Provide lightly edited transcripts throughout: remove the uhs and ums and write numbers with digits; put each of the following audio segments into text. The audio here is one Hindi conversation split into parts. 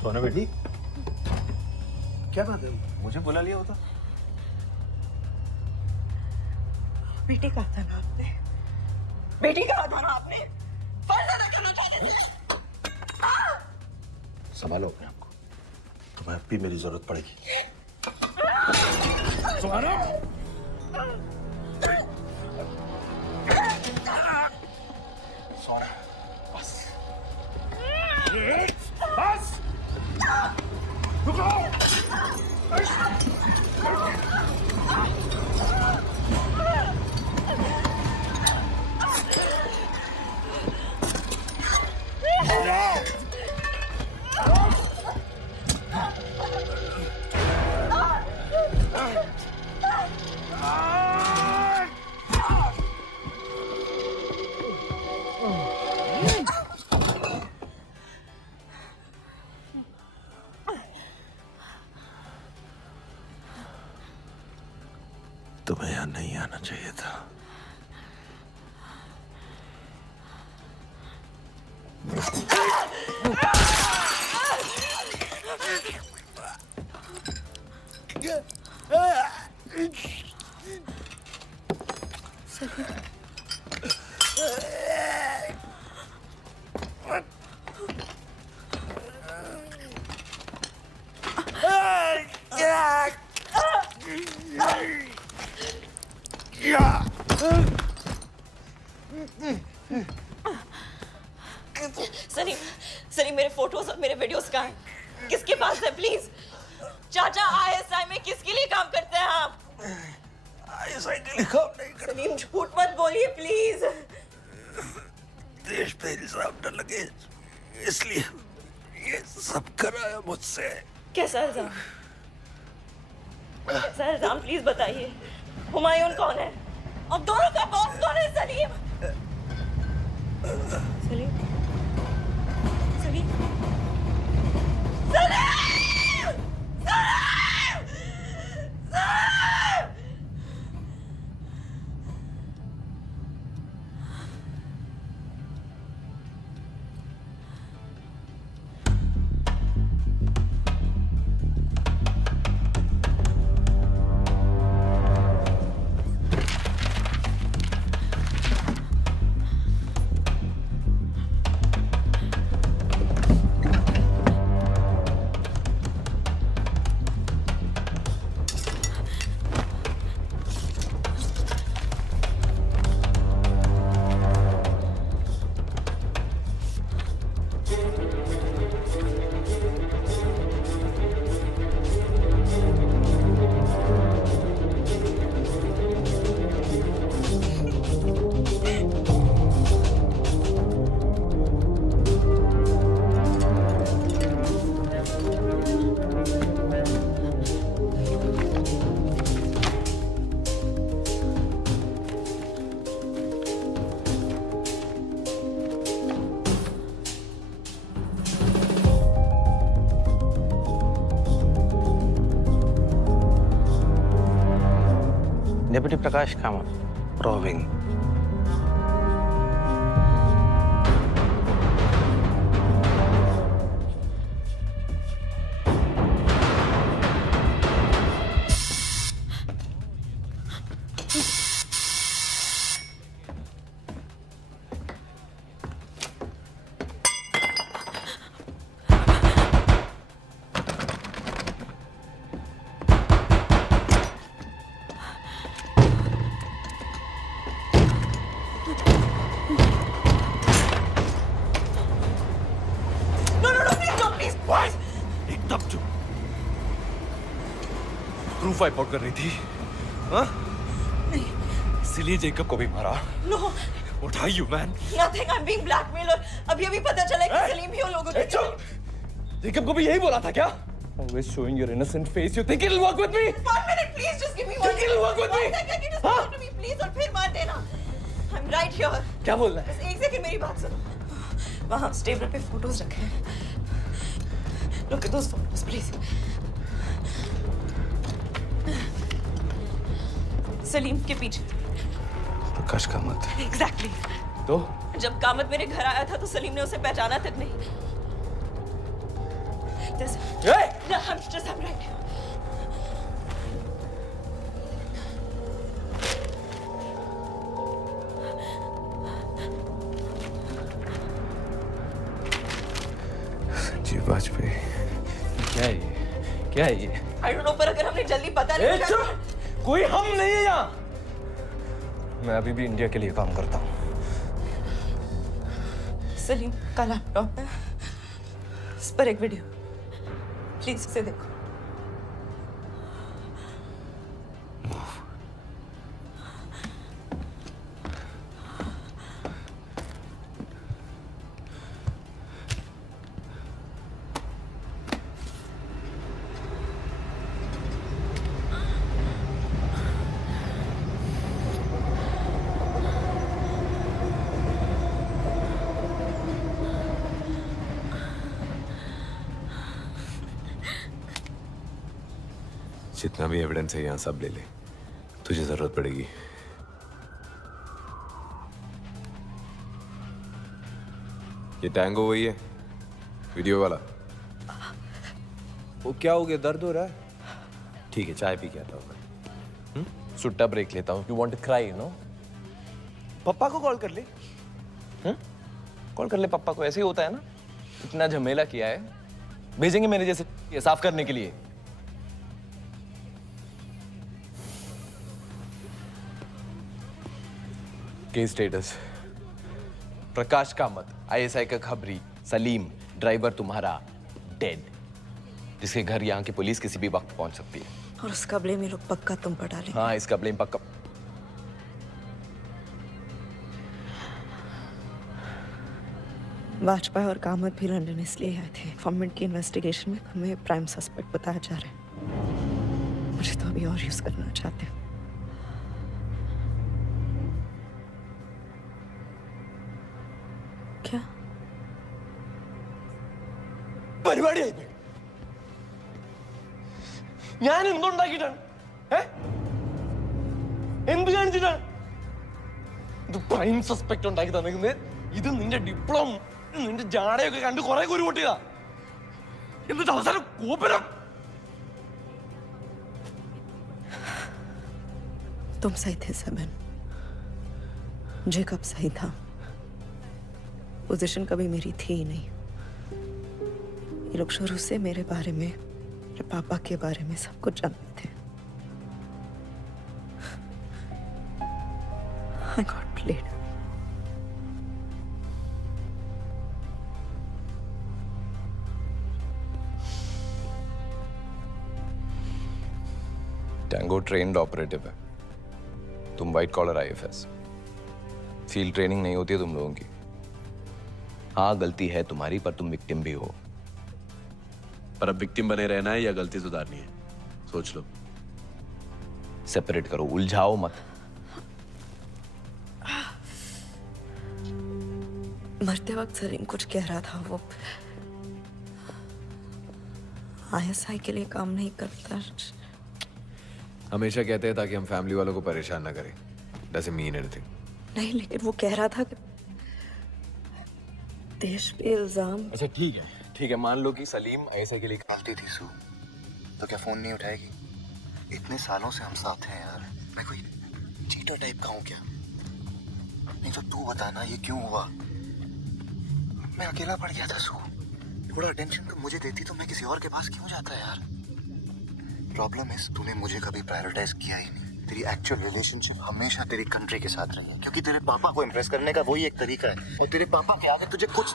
सोना बेटी, क्या बात है? मुझे बुला लिया होता। बेटी कहा था ना आपने, बेटी कहा था ना आपने, फर्ज अदा करना चाहते थे। संभालो अपने आप को, तुम्हें अब भी मेरी जरूरत पड़ेगी। सुहाना! सोना, बस। बस! रुको! तुम्हें यहाँ नहीं आना चाहिए था। सलीम, सलीम मेरे फोटोज और मेरे वीडियोस कहाँ हैं? किसके पास है? प्लीज चाचा, आईएसआई में किसके लिए काम करते हैं आप? आईएसआई के लिए काम नहीं कर। सलीम झूठ मत बोलिए प्लीज। देश पे इल्जाम न लगे इसलिए ये सब कराया मुझसे। कैसा इल्जाम? कैसा इल्जाम प्लीज बताइए। हुमायूं कौन है? और दोनों का बॉस कौन है? सलीम, सलीम, सलीम, सलीम, सलीम, सलीम। डेप्यूटी प्रकाश कामत, प्रोविंग। एकदम चुप। प्रूफ वाइप आउट कर रही थी, हाँ? इसीलिए जेकब को भी मारा। No, What are you, man? nothing. I'm being blackmailed और अभी पता चला कि सलीम ही उन लोगों के। चुप! जेकब को भी यही बोला था क्या? Always showing your innocent face. You think it'll work with me? 1 minute, please. Just give me 1 Think it'll work with me? 1 second. Just हाँ? listen to me, please. और फिर मार देना। I'm right here. क्या बोलना है? बस 1 सेकंड मेरी बात सुनो। वहाँ टेबल पे फोटोज रखे हैं। Look at those photos, please. Salim के पीछे। प्रकाश कामत। Exactly. तो? जब कामत मेरे घर आया था तो सलीम ने उसे पहचाना तक नहीं। this. Hey! No, I'm right here. Sanjeev Vajpayee क्या है ये? क्या है ये? I don't know, पर अगर हमने जल्दी पता ए, नहीं चुप! कोई हम नहीं है यहाँ। मैं अभी भी इंडिया के लिए काम करता हूँ। सलीम का लैपटॉप है, इस पर एक वीडियो, प्लीज उसे देखो। जितना भी एविडेंस है यहाँ सब ले ले, तुझे जरूरत पड़ेगी। ये टैंगो वही है, वीडियो वाला। वो क्या हो गया, दर्द हो रहा है? ठीक है, चाय पी के आता हूँ। सुट्टा ब्रेक लेता हूँ। You want to cry, you know? पप्पा को कॉल कर ले। कॉल कर ले पप्पा को, ऐसे ही होता है ना। इतना झमेला किया है, भेजेंगे मेरे जैसे ये साफ करने के लिए। केस स्टेटस प्रकाश कामत, आईएसआई का खबरी, सलीम ड्राइवर तुम्हारा डेड, जिसके घर यहाँ की पुलिस किसी भी वक्त पहुंच सकती है। और उसका ब्लेम ये लोग पक्का तुम पर डालेंगे। हाँ, इसका ब्लेम पक्का। वाजपेयी और कामत भी लंदन इसलिए आए थे। गवर्नमेंट की इन्वेस्टिगेशन में हमें प्राइम सस्पेक्ट बताया जा रहा है। मुझे तो अभी और यूज करना चाहते हैं। क्या പരിപാടി ആയി ഞാൻ എന്തുണ്ടാക്കിയിട്ടാണ്? എന്ത് കാണിച്ചിട്ടാണ് ഇത് പ്രൈം സസ്പെക്ട് ഉണ്ടാക്കി തന്നിരിക്കുന്നത്? ഇത് നിന്റെ ഡിപ്ലോമ, നിന്റെ ജാടയൊക്കെ കണ്ട് കുറെ കുരു പൊട്ടിയതാ. എന്നിട്ട് അവസാനം കോപ്പരം. तुम सही थे सबन, जेकब सही था। पोजीशन कभी मेरी थी ही नहीं। ये लोग शुरू से मेरे बारे में, मेरे पापा के बारे में सब कुछ जानते थे। I got played. Tango trained operative है, तुम white collar IFS. Field training नहीं होती है तुम लोगों की। हाँ, गलती है तुम्हारी, पर तुम विक्टिम भी हो। पर अब विक्टिम बने रहना है या गलती सुधारनी है, सोच लो। सेपरेट करो, उलझाओ मत। मरते वक्त सलीम कुछ कह रहा था। वो आईएसआई के लिए काम नहीं करता। हमेशा कहते हैं ताकि हम फैमिली वालों को परेशान ना करें। Doesn't mean anything. नहीं, लेकिन वो कह रहा था कि देश पे इल्जाम। अच्छा ठीक है, मान लो कि सलीम ऐसे के लिए आती थी सू, तो क्या फोन नहीं उठाएगी? इतने सालों से हम साथ हैं यार। मैं कोई चीटर टाइप का हूँ क्या? नहीं तो तू बताना ये क्यों हुआ? मैं अकेला पड़ गया था सू। थोड़ा अटेंशन तो मुझे देती तो मैं किसी और के पास क्यों जाता यार? प्रॉब्लम इज तूने मुझे कभी प्रायोरिटाइज किया ही नहीं। तेरी एक्चुअल रिलेशनशिप हमेशा तेरी कंट्री के साथ रही है, क्योंकि तेरे पापा को इम्प्रेस करने का वही एक तरीका है, और तेरे पापा के आगे तुझे कुछ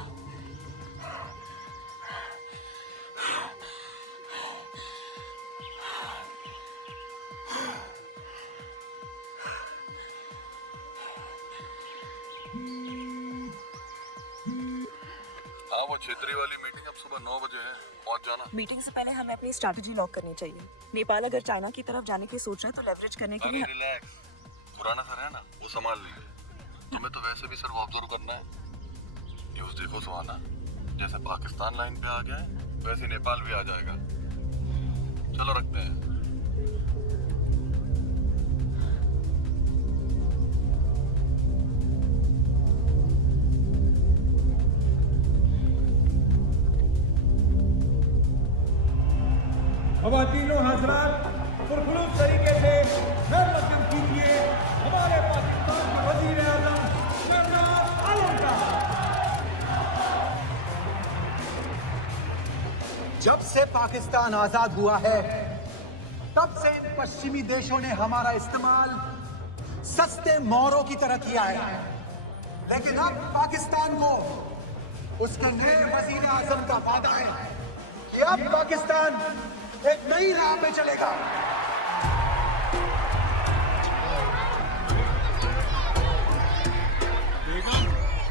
हाँ, वो क्षेत्रीय वाली मीटिंग अब सुबह 9 बजे है, पहुंच जाना। मीटिंग से पहले हमें अपनी स्ट्रैटेजी लॉक करनी चाहिए। नेपाल अगर चाइना की तरफ जाने की सोच रहे हैं तो लेवरेज करने के अरे लिए। रिलैक्स, पुराना सर है ना, वो संभाल लेंगे। तुम्हें तो वैसे भी सिर्फ ऑब्जर्व करना है। न्यूज़ देखो सुहाना, जैसे पाकिस्तान लाइन पे आ गया है वैसे नेपाल भी आ जाएगा। चलो रखते हैं। ख़वातीनो हज़रात, पुरखुलूस तरीके से खैर मकदम कीजिए हमारे पाकिस्तान के वज़ीर आज़म सरदार आलम का। जब से पाकिस्तान आजाद हुआ है तब से इन पश्चिमी देशों ने हमारा इस्तेमाल सस्ते मोरों की तरह किया है, लेकिन अब पाकिस्तान को उसके नए वज़ीर आज़म का वादा है कि अब पाकिस्तान एक नई राह पे चलेगा।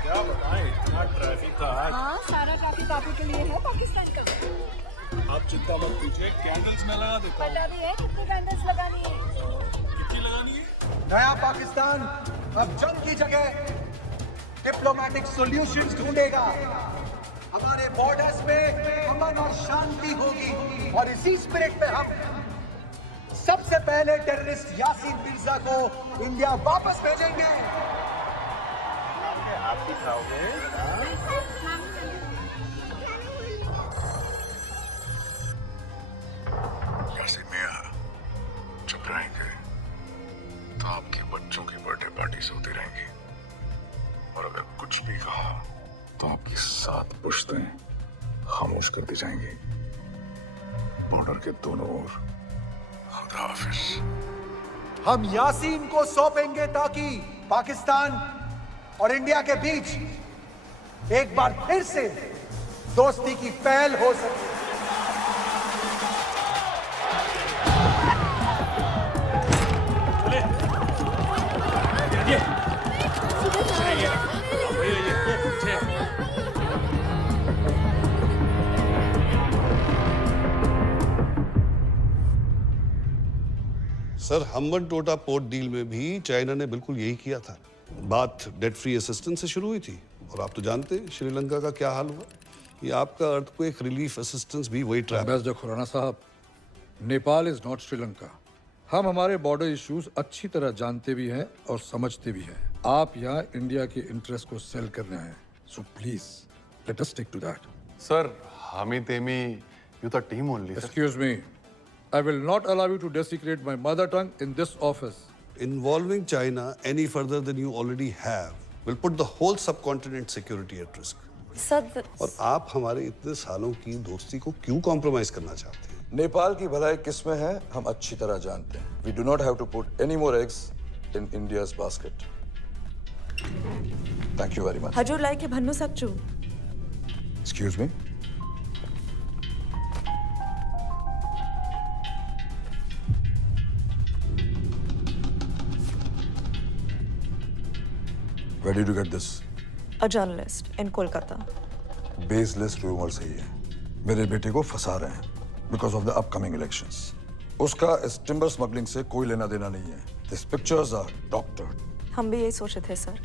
क्या बताएं, इतना ट्रैफिक था आज। हाँ, सारा ट्रैफिक आप ही के लिए है पाकिस्तान का। आप चिंता मत कीजिए, कैंडल्स में लगा देता हूँ। पता भी है कितनी कैंडल्स लगानी है। कितनी लगानी है? नया पाकिस्तान अब जंग की जगह डिप्लोमेटिक सॉल्यूशंस ढूंढेगा। हमारे बॉर्डर्स में अमन और शांति होगी और इसी स्पिरिट में हम सबसे पहले टेररिस्ट यासीन मिर्जा को इंडिया वापस भेजेंगे। आप भी खाओगे? ऐसे मियां चुप रहेंगे तो आपके बच्चों की बर्थडे पार्टीज होती रहेंगी, और अगर कुछ भी कहा तो आपकी 7 पुश्तें खामोश कर दी जाएंगी। बॉर्डर के दोनों ओर। खुदा हाफिज। हम यासीन को सौंपेंगे ताकि पाकिस्तान और इंडिया के बीच एक बार फिर से दोस्ती की पहल हो सके। सर, हम्बन टोटा पोर्ट डील में भी चाइना ने बिल्कुल यही किया था। बात डेट फ्री असिस्टेंस से शुरू हुई थी, और आप तो जानते हैं श्रीलंका का क्या हाल हुआ। ये आपका अर्थक्वेक रिलीफ असिस्टेंस भी वही ट्रैप। एम्बेसडर खुराना साहब, नेपाल इज नॉट श्रीलंका। हम हमारे बॉर्डर इश्यूज अच्छी तरह जानते भी हैं और समझते भी हैं। आप यहाँ इंडिया के इंटरेस्ट को सेल कर रहे हैं, so please let us stick to that. Sir, हमी तेमी you the team only. Excuse me, I will not allow you to desecrate my mother tongue in this office. Involving China any further than you already have will put the whole subcontinent security at risk. Sir, और आप हमारे इतने सालों की दोस्ती को क्यों कॉम्प्रोमाइज करना चाहते हैं? नेपाल की भलाई किस में है हम अच्छी तरह जानते हैं। We do not have to put any more eggs in India's basket. Thank you very much. हजूर लाई के भन्नु सकचू। Excuse me? Where did you get this? A journalist in Kolkata. Baseless rumors है ये। मेरे बेटे को फंसा रहे हैं because of the upcoming elections. उसका इस टिम्बर स्मगलिंग से कोई लेना देना नहीं है। These pictures are doctored. हम भी यही सोचे थे सर,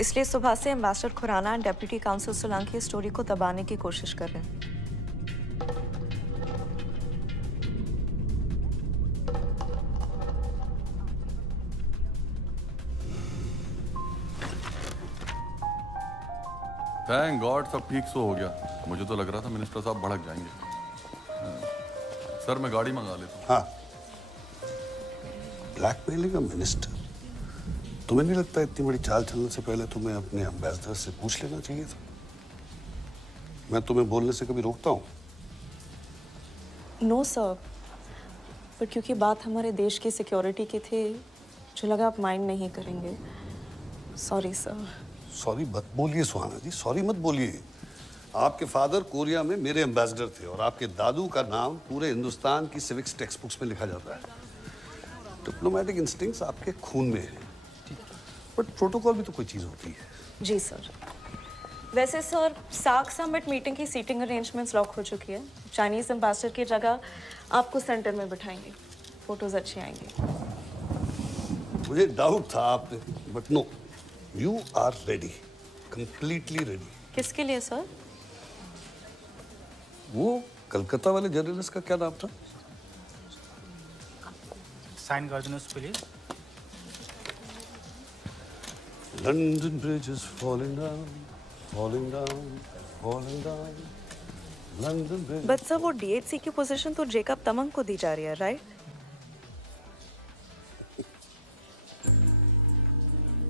इसलिए सुबह से ambassador Khurana and deputy council Solanki story को दबाने की कोशिश कर रहे हैं। थैंक गॉड सब ठीक सो हो गया। मुझे तो लग रहा था मिनिस्टर साहब भड़क जाएंगे। सर, मैं गाड़ी मंगा लेता हूँ। हाँ, ब्लैकमेलिंग का मिनिस्टर। तुम्हें नहीं लगता इतनी बड़ी चाल चलने से पहले तुम्हें अपने एम्बेसडर से पूछ लेना चाहिए था? मैं तुम्हें बोलने से कभी रोकता हूँ? नो सर, पर क्योंकि बात हमारे देश की सिक्योरिटी की थी, मुझे लगा आप माइंड नहीं करेंगे। Sorry sir. सॉरी मत बोलिए सुहाना जी, सॉरी मत बोलिए। आपके फादर कोरिया में मेरे एम्बेसडर थे और आपके दादू का नाम पूरे हिंदुस्तान की सिविक्स टेक्स्ट बुक्स में लिखा जाता है। डिप्लोमेटिक इंस्टिंक्ट्स आपके खून में है, बट प्रोटोकॉल भी तो कोई चीज़ होती है। जी सर। वैसे सर, सार्क समिट मीटिंग की सीटिंग अरेंजमेंट्स लॉक हो चुकी है। चाइनीज एम्बेसडर की जगह आपको सेंटर में बिठाएंगे, फोटोज अच्छी आएंगी। मुझे डाउट था आप, but no, you are ready, completely ready. किसके लिए सर? वो कलकत्ता वाले जर्नलिस्ट का क्या नाम था? Sign gardeners please. London Bridge is falling down, falling down, falling down. London Bridge. But sir वो DHC की पोजीशन तो जेकब तमंग को दी जा रही है, राइट?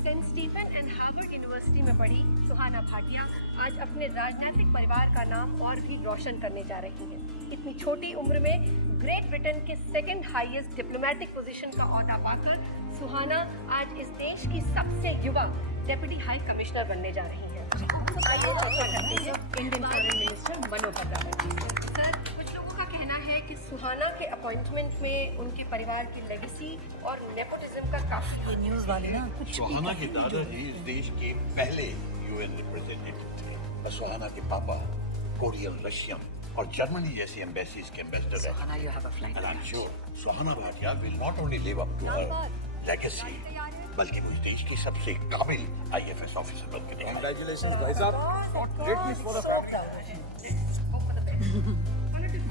Saint Stephen and Harvard University में पढ़ी सुहाना भाटिया आज अपने राजनीतिक परिवार का नाम और भी रोशन करने जा रही हैं। इतनी छोटी उम्र में ग्रेट ब्रिटेन के सेकंड हाईएस्ट डिप्लोमेटिक पोजीशन का ओहदा पाकर सुहाना आज इस देश की सबसे युवा डेप्यूटी हाई कमिश्नर बनने जा रही हैं। Indian foreign minister Manoj Agrawal. Sir, कुछ लोगों का कहना है कि सुहाना के अपॉइंटमेंट में उनके परिवार की लेगेसी और नेपोटिज्म का काफी ये न्यूज़ वाले ना कुछ सुहाना के दादाजी इस देश के पहले UN रिप्रेजेंटेटिव थे और सुहाना के पापा कोरियन, रशियन और जर्मनी जैसी एम्बेसीज के एम्बेसडर रहे। Suhana, you have a flight. And I'm sure Suhana Bhatia will not only live up to her legacy, बल्कि वो इस देश की सबसे काबिल IFS ऑफिसर बनकर निकली। Congratulations, भाई साहब. Great news for the family.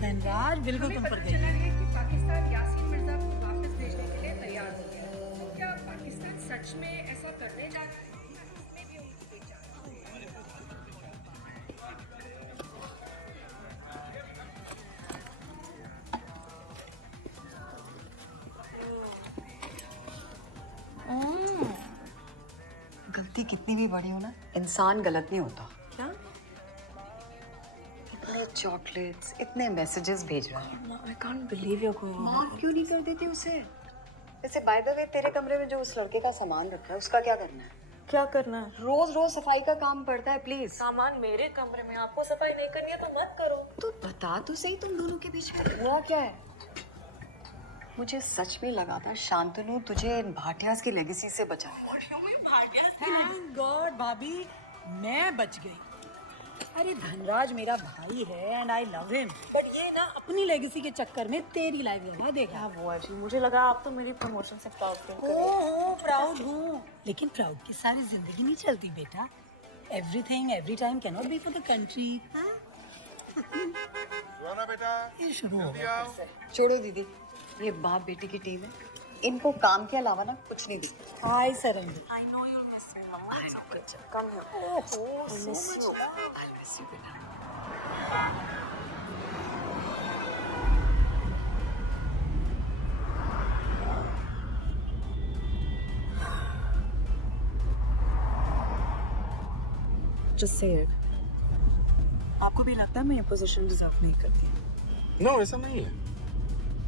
Dhanraj बिल्कुल तुम पर गई। कि पाकिस्तान यासीन मिर्जा को वापस भेजने के लिए तैयार हो गया है। क्या पाकिस्तान सच में ऐसा करने जा रहा है? इसमें भी उनकी पहचान गलती कितनी भी बड़ी हो ना, इंसान गलत नहीं होता। क्या? इतने चॉकलेट्स, इतने मैसेजेस भेज रहा है। I can't believe you're going. माफ क्यों नहीं कर देती उसे? वैसे बाय द वे तेरे कमरे में जो उस लड़के का सामान रखा है उसका क्या करना है? क्या करना है? रोज रोज सफाई का काम पड़ता है, प्लीज। सामान मेरे कमरे में, आपको सफाई नहीं करनी है तो मत करो। तो बता तो सही, तुम दोनों के बीच में हुआ क्या है? मुझे सच में लगा था शांतनु तुझे इन भाटियास की लेगेसी से बचाएगा। थैंक गॉड भाभी, मैं बच गई। अरे धनराज मेरा भाई है and I love him, but ये ना अपनी लेगेसी के चक्कर में तेरी लाइफ गवा देगा। क्या हुआ जी? मुझे लगा आप तो मेरी प्रमोशन से प्राउड फील कर रहे ओह प्राउड हूँ, लेकिन प्राउड की सारी जिंदगी नहीं चलती बेटा। Everything every time can not be for the country. Suhana बेटा, ये शुरू हो गया। छोड़ो दीदी, ये बाप बेटी की टीम है, इनको काम के अलावा ना कुछ नहीं दिखता। हाय sarangi. I know you'll miss me, Mama. I know, good. Come here. Oh I miss you. I'll miss you, बेटा। Just say it. आपको भी लगता है मैं ये पोजीशन डिजर्व नहीं करती? नो ऐसा नहीं है।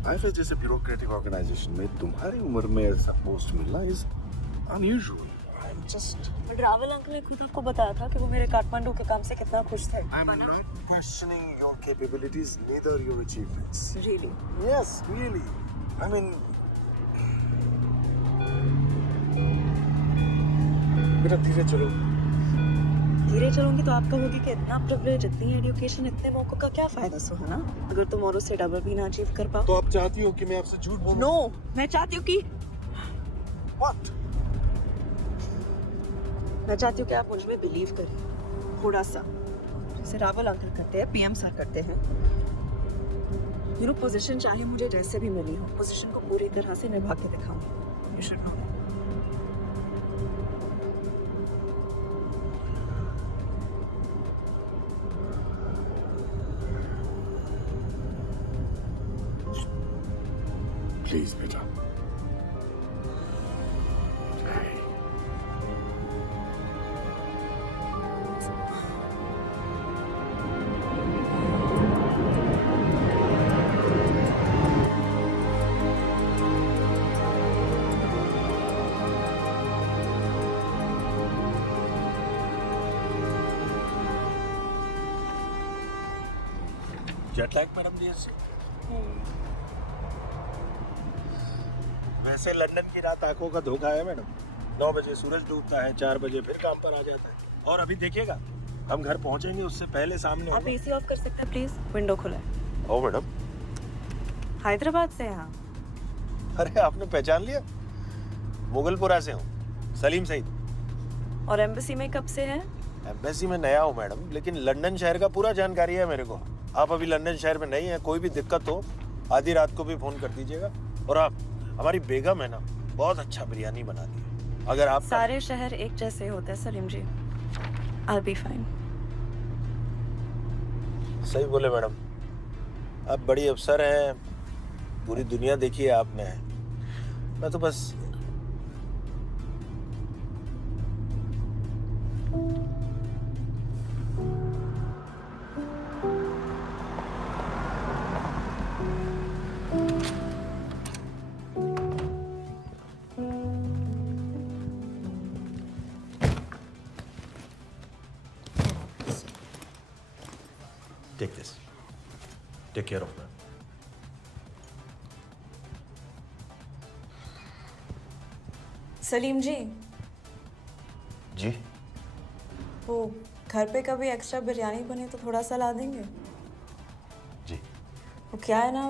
IFS जैसे ब्यूरोक्रेटिक ऑर्गेनाइजेशन में तुम्हारी उम्र में ऐसा पोस्ट मिलना is unusual. I am just Rawal uncle ने खुद आपको बताया था कि वो मेरे काठमांडू के काम से कितना खुश थे। I am not questioning your capabilities neither your achievements. Really? Yes really, I mean बेटा धीरे चलो। धीरे चलूंगी तो आप कहोगी कि इतना प्रिविलेज, इतनी एजुकेशन, इतने मौकों का क्या फायदा सुहाना, अगर तुम और उससे डबल भी ना अचीव कर पाओ। तो आप चाहती हो कि मैं आपसे झूठ बोलूं? नो, मैं चाहती हूँ कि व्हाट? मैं चाहती हूँ कि आप मुझ में बिलीव करें थोड़ा सा, जैसे रावल अंकल करते हैं, PM सर करते हैं। यू नो, पोजीशन चाहे मुझे जैसे भी मिली हो, पोजीशन को पूरी तरह से निभा के दिखाऊंगी। You should know. प्लीज बेटा। जेट लैग मैडम जी से। वैसे लंदन की रात आंखों का धोखा है मैडम। 9 बजे सूरज डूबता है, 4 बजे फिर काम पर आ जाता है। और अभी देखिएगा, हम घर पहुंचेंगे उससे पहले सामने आप AC ऑफ कर सकते हैं प्लीज? विंडो खुला है। ओ मैडम। हैदराबाद से यहाँ? अरे आपने पहचान लिया? मुगलपुरा से हूँ, सलीम सईद। और एम्बेसी में कब से हैं? एम्बेसी में नया हूँ मैडम, लेकिन लंदन शहर का पूरा जानकारी है मेरे को। आप अभी लंदन शहर में नहीं है, कोई भी दिक्कत हो आधी रात को भी फोन कर दीजिएगा। और आप, हमारी बेगम है ना, बहुत अच्छा बिरयानी बनाती है। अगर आप सारे शहर एक जैसे होते हैं सलीम जी। I'll be fine. सही बोले मैडम, आप बड़ी अफसर हैं, पूरी दुनिया देखी है आपने। मैं तो बस Take this. Take care of her. Salim जी, जी वो घर पे कभी एक्स्ट्रा बिरयानी बने तो थोड़ा सा ला देंगे? जी। वो क्या है ना,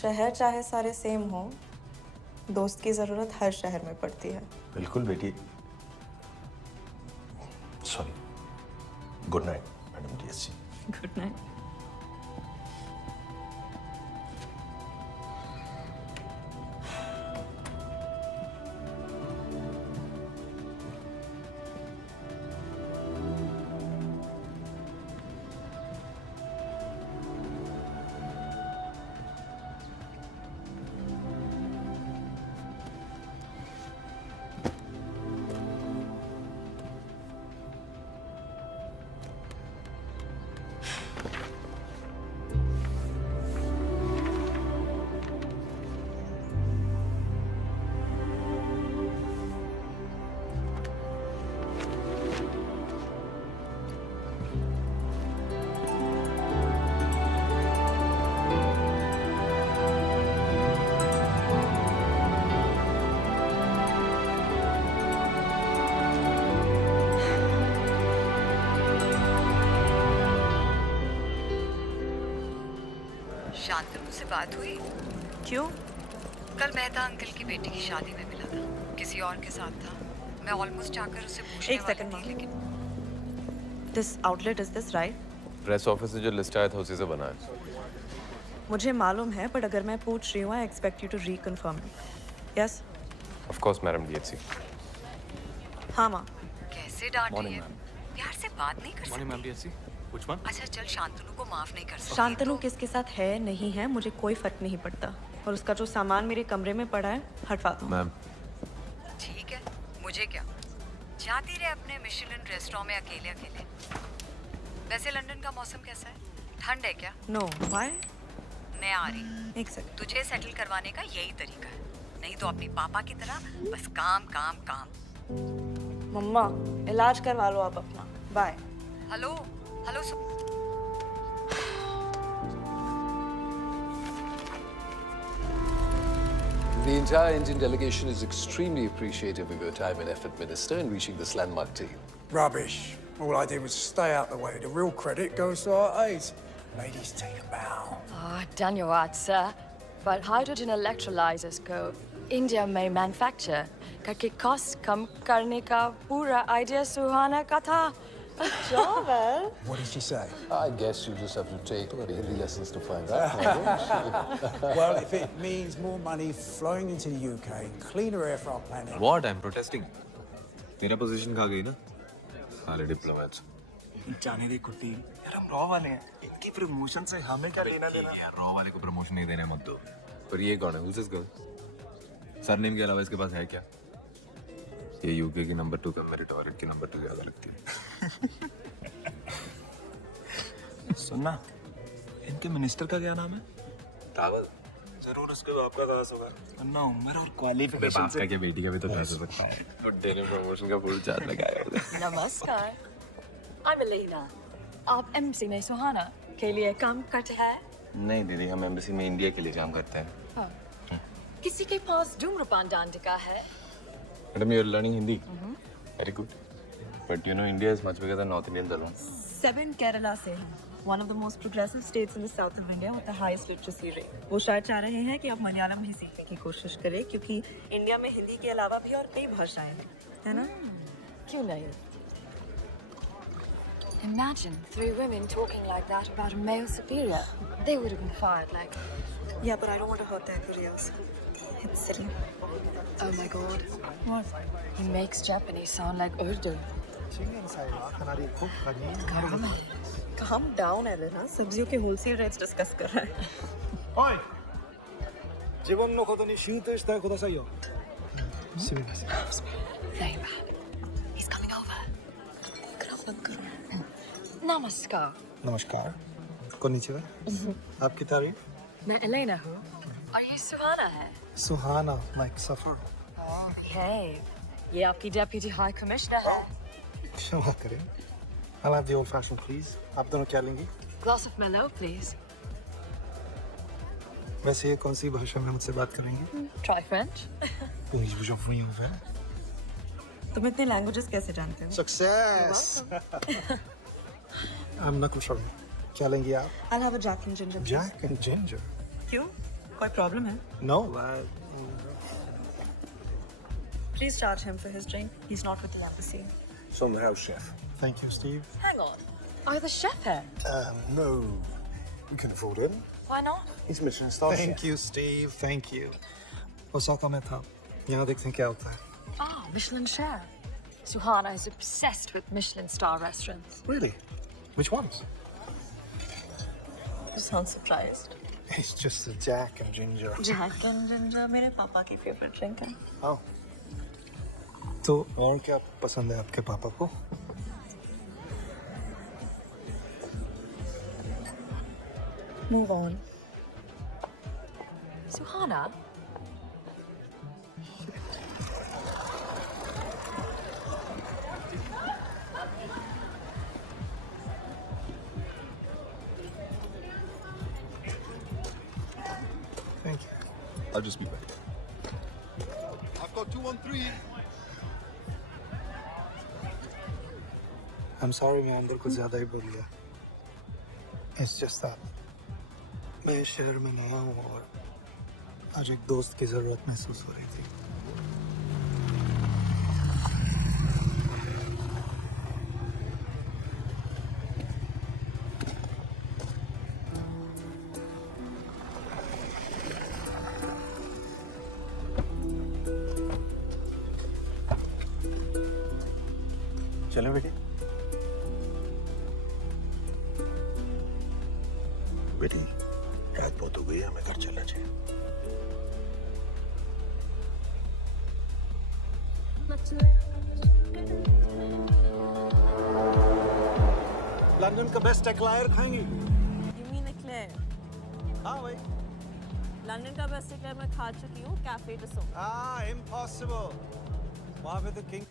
शहर चाहे सारे सेम हो, दोस्त की ज़रूरत हर शहर में पड़ती है। बिल्कुल बेटी। Sorry. Good night madam DSC. Good night. Shantanu से बात हुई? क्यों? कल मेहता अंकल की बेटी की शादी में मिला था, किसी और के साथ था। मैं ऑलमोस्ट जाकर उसे पूछने एक सेकंड वाली थी, लेकिन this outlet is this right? Press office से जो लिस्ट आया था उसी से बना है। मुझे मालूम है, बट अगर मैं पूछ रही हूँ, I expect you to reconfirm. Yes? Of course madam DHC. हाँ माँ। कैसे डांटी है? प्यार से बात नहीं कर सकती। Ma'am DHC. Which one? अच्छा चल, शांतनु को माफ नहीं कर सकती। शांतनु किसके साथ है नहीं है मुझे कोई फर्क नहीं पड़ता, और उसका जो सामान मेरे कमरे में पड़ा है हटवा दो। मैम ठीक है, मुझे क्या, जाती रहे अपने मिशेलिन रेस्टोरेंट में अकेले अकेले। वैसे लंदन का मौसम कैसा है? ठंड है क्या? Know why? मैं आ रही। एक सेकंड। तुझे सेटल करवाने का यही तरीका है, नहीं तो अपनी पापा की तरह बस काम काम काम। मम्मा, इलाज करवा लो आप अपना। Bye. Hello hello The entire Indian delegation is extremely appreciative of your time and effort, Minister, in reaching this landmark deal. Rubbish. All I did was stay out the way. The real credit goes to our aides. Ladies, take a bow. Done your art, sir. But hydrogen electrolyzers को India में manufacture करके cost कम करने का पूरा idea सुहाना का था। What did she say? I guess you just have to take Hindi lessons to find out. Well, if it means more money flowing into the UK, cleaner air for our planet. What? I'm protesting. तेरा पोजीशन खा गई ना? साले डिप्लोमेट्स। जाने दे कुट्टी, यार हम रॉ वाले हैं, इनकी प्रमोशन से हमें क्या लेना देना? यार रॉ वाले को प्रमोशन नहीं देने मत दो। पर ये कौन है? Who's this girl? सरनेम के अलावा इसके पास है क्या? ये यूके की नंबर 2 कम मेरिटोरियट की नंबर 2 ज्यादा लगती है। सुनना, इनके मिनिस्टर का क्या नाम है? टावल। जरूर उसके बाप का खास होगा। वरना उम्र और क्वालिफिकेशन से क्या बेटी का भी तो कह सकता है। बुड्ढे ने प्रमोशन का फुल चार्ज लगाया होगा। नमस्कार, I'm Elena. आप एमसी में सुहाना के लिए काम करते हैं? नहीं दीदी, हम एम्बेसी में इंडिया के लिए काम करते हैं। हाँ। किसी के पास धूम्रपान डांडिका है? Madam, you're learning Hindi. Very good. But you know, India is much bigger than North Indians alone. 7 Kerala से हैं, one of the most progressive states in the south of India with the highest literacy rate. वो शायद चाह रहे हैं कि आप मलयालम भी सीखने की कोशिश करें, क्योंकि इंडिया में हिंदी के अलावा भी और कई भाषाएं हैं, है ना? क्यों नहीं? Imagine 3 women talking like that about a male superior. They would have been fired like. Yeah, but I don't want to hurt their careers. It's silly. Oh my god. What? He makes Japanese sound like Urdu. Calm down, Elena. सब्जियों के wholesale rates discuss कर रहा है. 어이! 직원のことに進展したいくださいよ。すみません。 Very bad. He's coming over. Namaskar. नमस्कार। कोनिचिवा। आपकी तारीफ? मैं एलेना हूँ और ये सुहाना है. सुहाना, like सफर। Okay. ये आपकी डेप्यूटी हाई कमिश्नर है. क्षमा करें। I'll have the old fashioned, please. आप दोनों क्या लेंगी? Glass of Merlot, please. वैसे ये कौन सी भाषा में मुझसे बात करेंगे? Try French. English vous envoie ouvert. तुम इतने languages कैसे जानते हो? Success. I'm Nakul Sharma. क्या लेंगी आप? I'll have a Jack and Ginger. Jack and Ginger. क्यों? कोई problem है? No. Please charge him for his drink. He's not with the embassy. So I'm the house chef. Thank you, Steve. Hang on. Are you the chef here? No. We can afford him. Why not? He's Michelin star. Thank you, Steve. Thank you. Osaka में था. यहाँ देखते हैं क्या होता है. Ah, Michelin chef. Suhana is obsessed with Michelin star restaurants. Really? Which ones? You sound surprised. It's just a Jack and Ginger. Jack and Ginger मेरे पापा की favorite drink है. Oh. तो और क्या पसंद है आपके पापा को? Move on. Suhana? Thank you. I'll just be back. I've got 213. I'm sorry मैं अंदर कुछ ज़्यादा ही बोल गया. It's just that मैं इस शहर में नया हूँ और आज एक दोस्त की ज़रूरत महसूस हो रही थी. चलें बेटी. बेटी रात बहुत हो गई है, हमें घर चलना चाहिए. लंदन का बेस्ट एक्लायर खाएंगे. You mean eclair? हाँ भाई. लंदन का बेस्ट eclair मैं खा चुकी हूँ कैफे टसो. Ah, impossible. वहाँ पे तो किंग.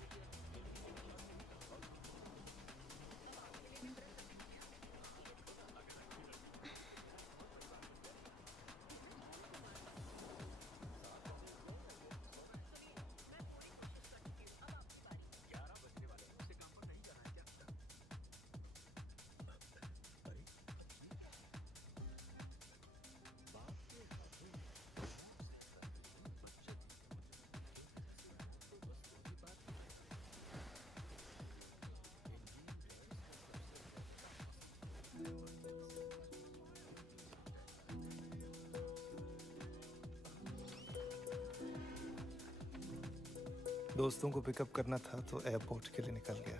दोस्तों को पिकअप करना था तो एयरपोर्ट के लिए निकल गया.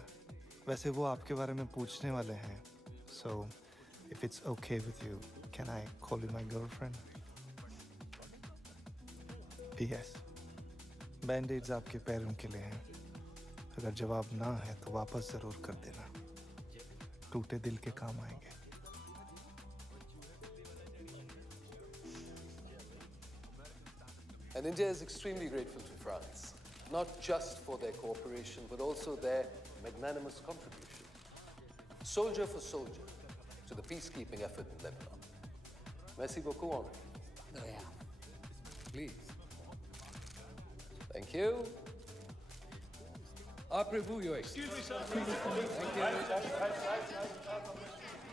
वैसे वो आपके बारे में पूछने वाले हैं. So, if it's okay with you, can I call you my girlfriend? P.S. बैंडेड्स आपके पैरों के लिए हैं. अगर जवाब ना है तो वापस ज़रूर कर देना. टूटे दिल के काम आएंगे. And India is extremely grateful to France, not just for their cooperation, but also their magnanimous contribution. Soldier for soldier to the peacekeeping effort in Lebanon. Merci beaucoup, Henri. Please. Thank you. Après-vous, Your Excellency. Thank you.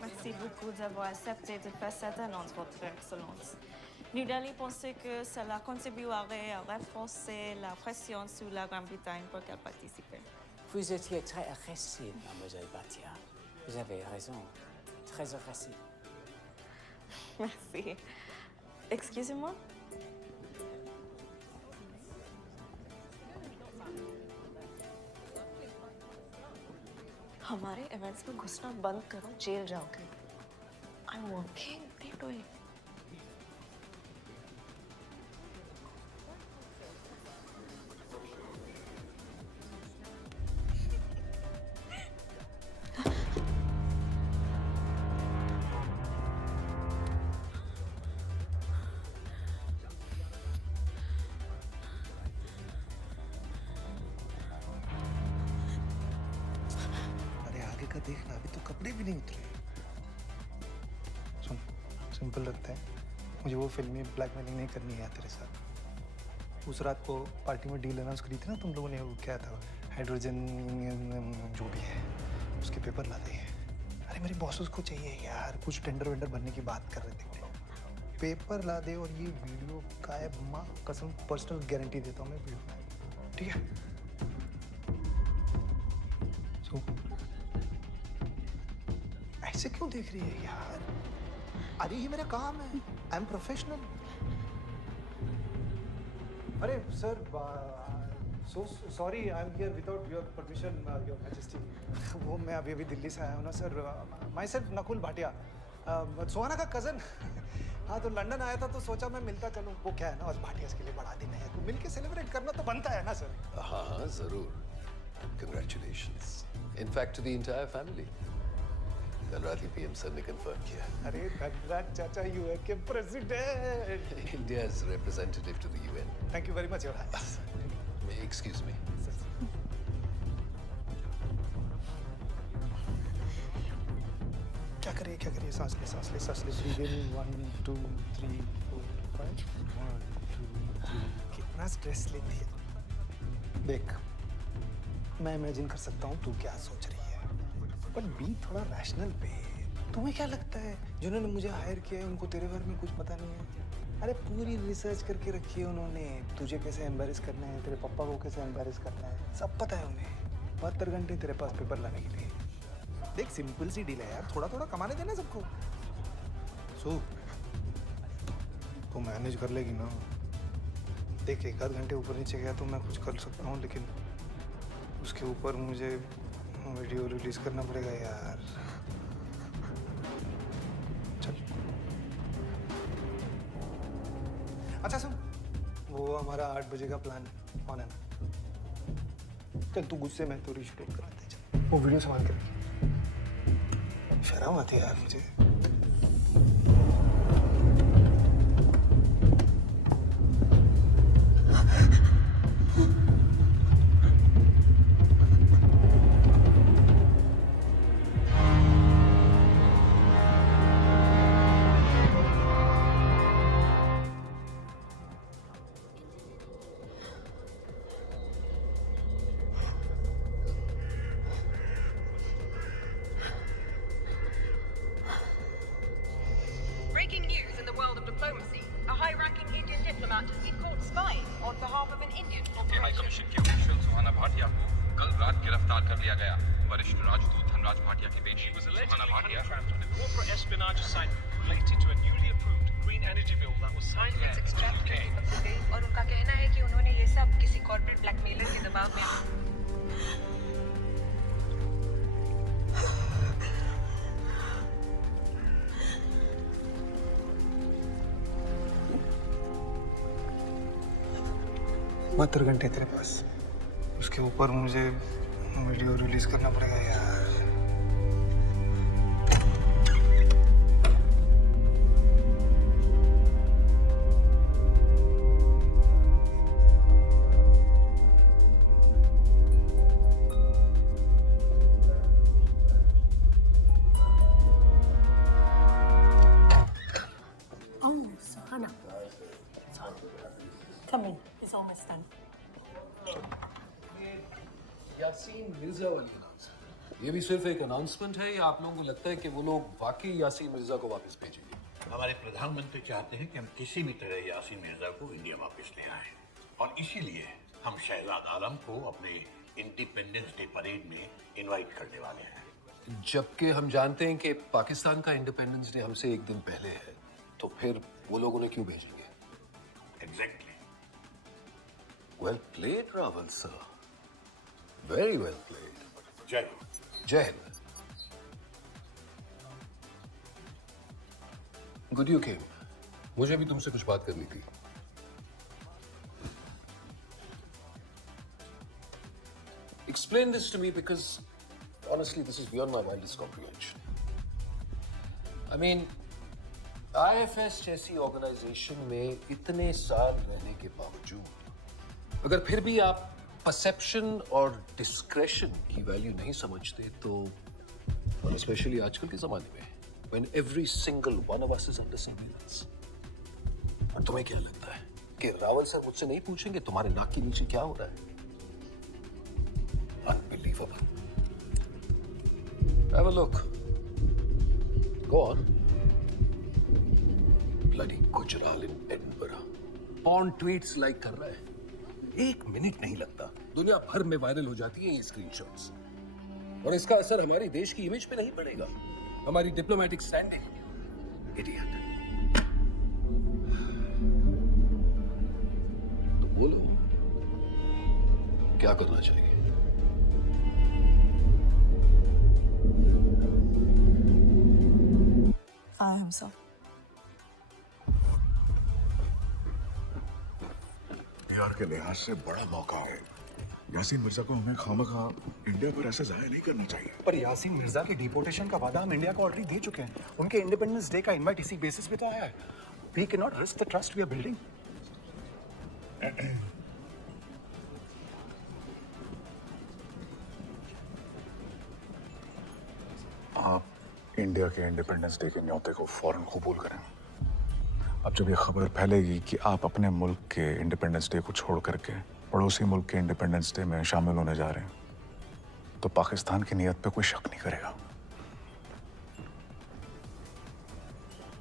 Merci beaucoup d'avoir accepté de faire cette annonce, Votre Excellence. New Delhi pense que cela contribuerait à renforcer la pression sur la Grande-Bretagne pour qu'elle participe. Vous étiez très agressive, Mademoiselle Bhatia. Vous avez raison. Très agressive. Merci. Excusez-moi. हमारे इवेंट्स में घुसना बंद करो, जेल जाओगे। I am working, what are you doing? अरे आगे का देखना, अभी तो कपड़े भी नहीं उतरे। सुन, सिंपल रखते हैं, मुझे वो फिल्मी ब्लैकमेलिंग नहीं करनी है तेरे साथ। उस रात को पार्टी में डील अनाउंस करी थी ना तुम लोगों ने, वो क्या था, हाइड्रोजन जो भी है, उसके पेपर ला दे। अरे मेरे बॉस को चाहिए यार, कुछ टेंडर वेंडर बनने की बात कर रहे थे वो लोग। पेपर ला दे और ये वीडियो का है, माँ कसम पर्सनल गारंटी देता हूँ मैं वीडियो का, ठीक है? ऐसे क्यों देख रही है यार? अरे ये मेरा काम है, आई एम प्रोफेशनल। अरे sir, so sorry, I am here without your permission, your majesty. वो मैं अभी दिल्ली से आया हूँ ना sir. My self Nakul Bhatia, Suhana का कज़न। हाँ, तो लंदन आया था तो सोचा मैं मिलता चलूँ। वो क्या है ना, आज भाटिया के लिए बड़ा दिन है, तो मिल के सेलिब्रेट करना तो बनता है ना सर। हाँ हाँ जरूर, congratulations. In fact, to the entire family. कल रात ही पीएम सर ने कंफर्म किया। अरे धनराज चाचा, यूएन के president. India's representative to the UN. Thank you very much your highness. Excuse me. क्या करिए, सांस ले। Breathe in, 1 2 3 4 5 1 2 3। कितना स्ट्रेस लेती है देख। मैं इमेजिन कर सकता हूँ तू क्या सोच रही है, बट बी थोड़ा रैशनल पे। तुम्हें क्या लगता है जिन्होंने मुझे हायर किया है उनको तेरे बारे में कुछ पता नहीं है? अरे पूरी रिसर्च करके रखी है उन्होंने, तुझे कैसे एम्बैरेस करना है, तेरे पापा को कैसे एम्बैरेस करना है, सब पता है उन्हें। 72 घंटे तेरे पास पेपर लाने के लिए। देख सिंपल सी डील है यार, थोड़ा थोड़ा कमाने देना सबको। सो तो मैनेज कर लेगी ना? देख 1 आध घंटे ऊपर नीचे गया तो मैं कुछ कर सकता हूँ, लेकिन उसके ऊपर मुझे वीडियो रिलीज करना पड़ेगा यार। चल अच्छा सुन, वो हमारा 8 बजे का प्लान ऑन है ना? चल तू गुस्से में तो रीशूट कर लेते, चल वो वीडियो संभाल के रखिए। शर्म आती है यार मुझे। Breaking news in the world of diplomacy. A high-ranking Indian diplomat has been caught spying on behalf of an Indian corporation. High commission की ऑफिशियल सुहाना भाटिया को कल रात गिरफ्तार कर लिया गया। वरिष्ठ राजदूत धनराज भाटिया की बेटी सुहाना Bhatia corporate espionage assignment related to a newly approved green energy bill that was signed in the UK. और उनका कहना है कि उन्होंने ये सब किसी कॉर्पोरेट ब्लैकमेलर के दबाव में। बहत्तर घंटे तेरे पास, उसके ऊपर मुझे वीडियो रिलीज करना पड़ेगा यार। Oh, Suhana. Come in. It's almost done. Yasin Mirza वाली अनाउंसमेंट, ये भी सिर्फ एक अनाउंसमेंट है या आप लोगों को लगता है कि वो लोग वाकई यासीन मिर्जा को वापस भेजेंगे? हमारे प्रधानमंत्री चाहते हैं कि हम किसी भी तरह यासीन मिर्जा को इंडिया वापस ले आए, और इसीलिए हम शहजाद आलम को अपने इंडिपेंडेंस डे परेड में इनवाइट करने वाले हैं। जबकि हम जानते हैं कि पाकिस्तान का इंडिपेंडेंस डे हमसे एक दिन पहले है, तो फिर वो लोग उन्हें क्यों भेजेंगे? Exactly. Well played, Raval sir. Very well played. जय जय हिंद। Good you came. मुझे भी तुमसे कुछ बात करनी थी। Explain this to me because honestly this is beyond my wildest comprehension. I mean, IFS जैसी ऑर्गेनाइजेशन में इतने साल रहने के बावजूद अगर फिर भी आप परसेप्शन और डिस्क्रेशन की वैल्यू नहीं समझते तो, और स्पेशली आजकल के जमाने में when every single one of us is under surveillance, और तुम्हें क्या लगता है कि रावल सर मुझसे नहीं पूछेंगे तुम्हारे नाक के नीचे क्या हो रहा है? Unbelievable. Have a look. Go on. Bloody Gujral in Edinburgh. Porn tweets like कर रहा है। 1 मिनट नहीं लगता, दुनिया भर में वायरल हो जाती है ये स्क्रीनशॉट्स, और इसका असर हमारे देश की इमेज पे नहीं पड़ेगा, हमारी डिप्लोमेटिक स्टैंडिंग। इडियट। तो बोलो क्या करना चाहिए? Fire himself. यार के लिहाज से बड़ा मौका है। यासीन मिर्जा को हमें खामखा इंडिया पर ऐसे जाया नहीं करना चाहिए। पर यासीन मिर्जा के डिपोर्टेशन का वादा हम इंडिया को ऑलरेडी दे चुके हैं। उनके इंडिपेंडेंस डे का इनवाइट इसी बेसिस पे तो आया है। We cannot risk the trust we are building. आप इंडिया के इंडिपेंडेंस डे के न्योते को फौरन कबूल करें। अब जब ये खबर फैलेगी कि आप अपने मुल्क के इंडिपेंडेंस डे को छोड़ करके पड़ोसी मुल्क के इंडिपेंडेंस डे में शामिल होने जा रहे हैं, तो पाकिस्तान की नीयत पे कोई शक नहीं करेगा।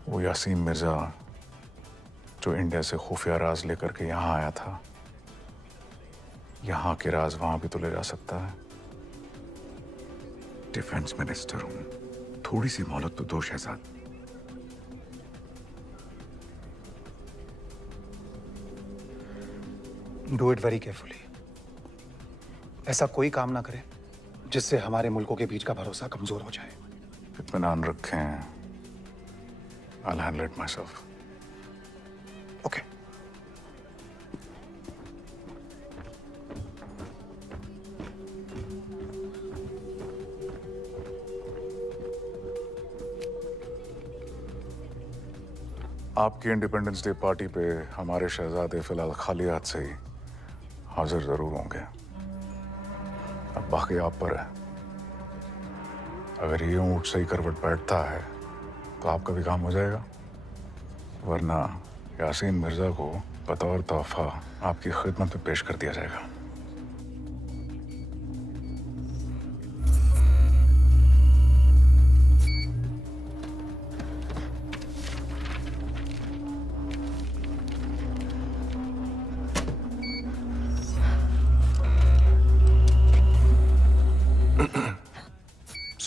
वो यासीन मिर्जा जो इंडिया से खुफिया राज लेकर के यहाँ आया था, यहाँ के राज वहां भी तो ले जा सकता है। डिफेंस मिनिस्टर हूं, थोड़ी सी मोहलत तो दो Shahzad. Do it very carefully. ऐसा कोई काम ना करें जिससे हमारे मुल्कों के बीच का भरोसा कमजोर हो जाए। इत्मीनान रखें, I'll handle it myself. Okay. आपकी इंडिपेंडेंस डे पार्टी पे हमारे शहजादे फिलहाल खाली हाथ से ही हाजिर जरूर होंगे। अब बाकी आप पर है। अगर ये ऊंट सही करवट बैठता है तो आपका भी काम हो जाएगा, वरना यासीन मिर्जा को बतौर तोहफा आपकी खिदमत में पेश कर दिया जाएगा।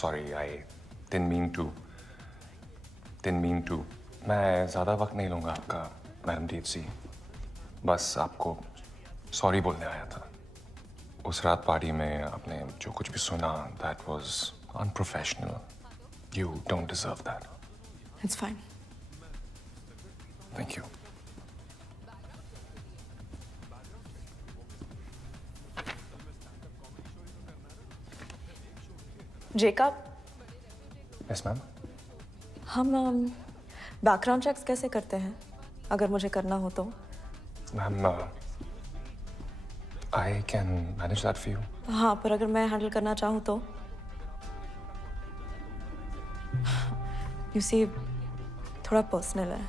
Sorry, I didn't mean to. मैं ज़्यादा वक्त नहीं लूँगा आपका मैडम DHC। बस आपको सॉरी बोलने आया था। उस रात पार्टी में आपने जो कुछ भी सुना, that was unprofessional. You don't deserve that. It's fine. Thank you. Jacob, Yes, ma'am. हम बैकग्राउंड चेक्स कैसे करते हैं अगर मुझे करना हो तो? Ma'am, I can manage that for you. हाँ, पर अगर मैं हैंडल करना चाहूँ तो? You see, थोड़ा पर्सनल है,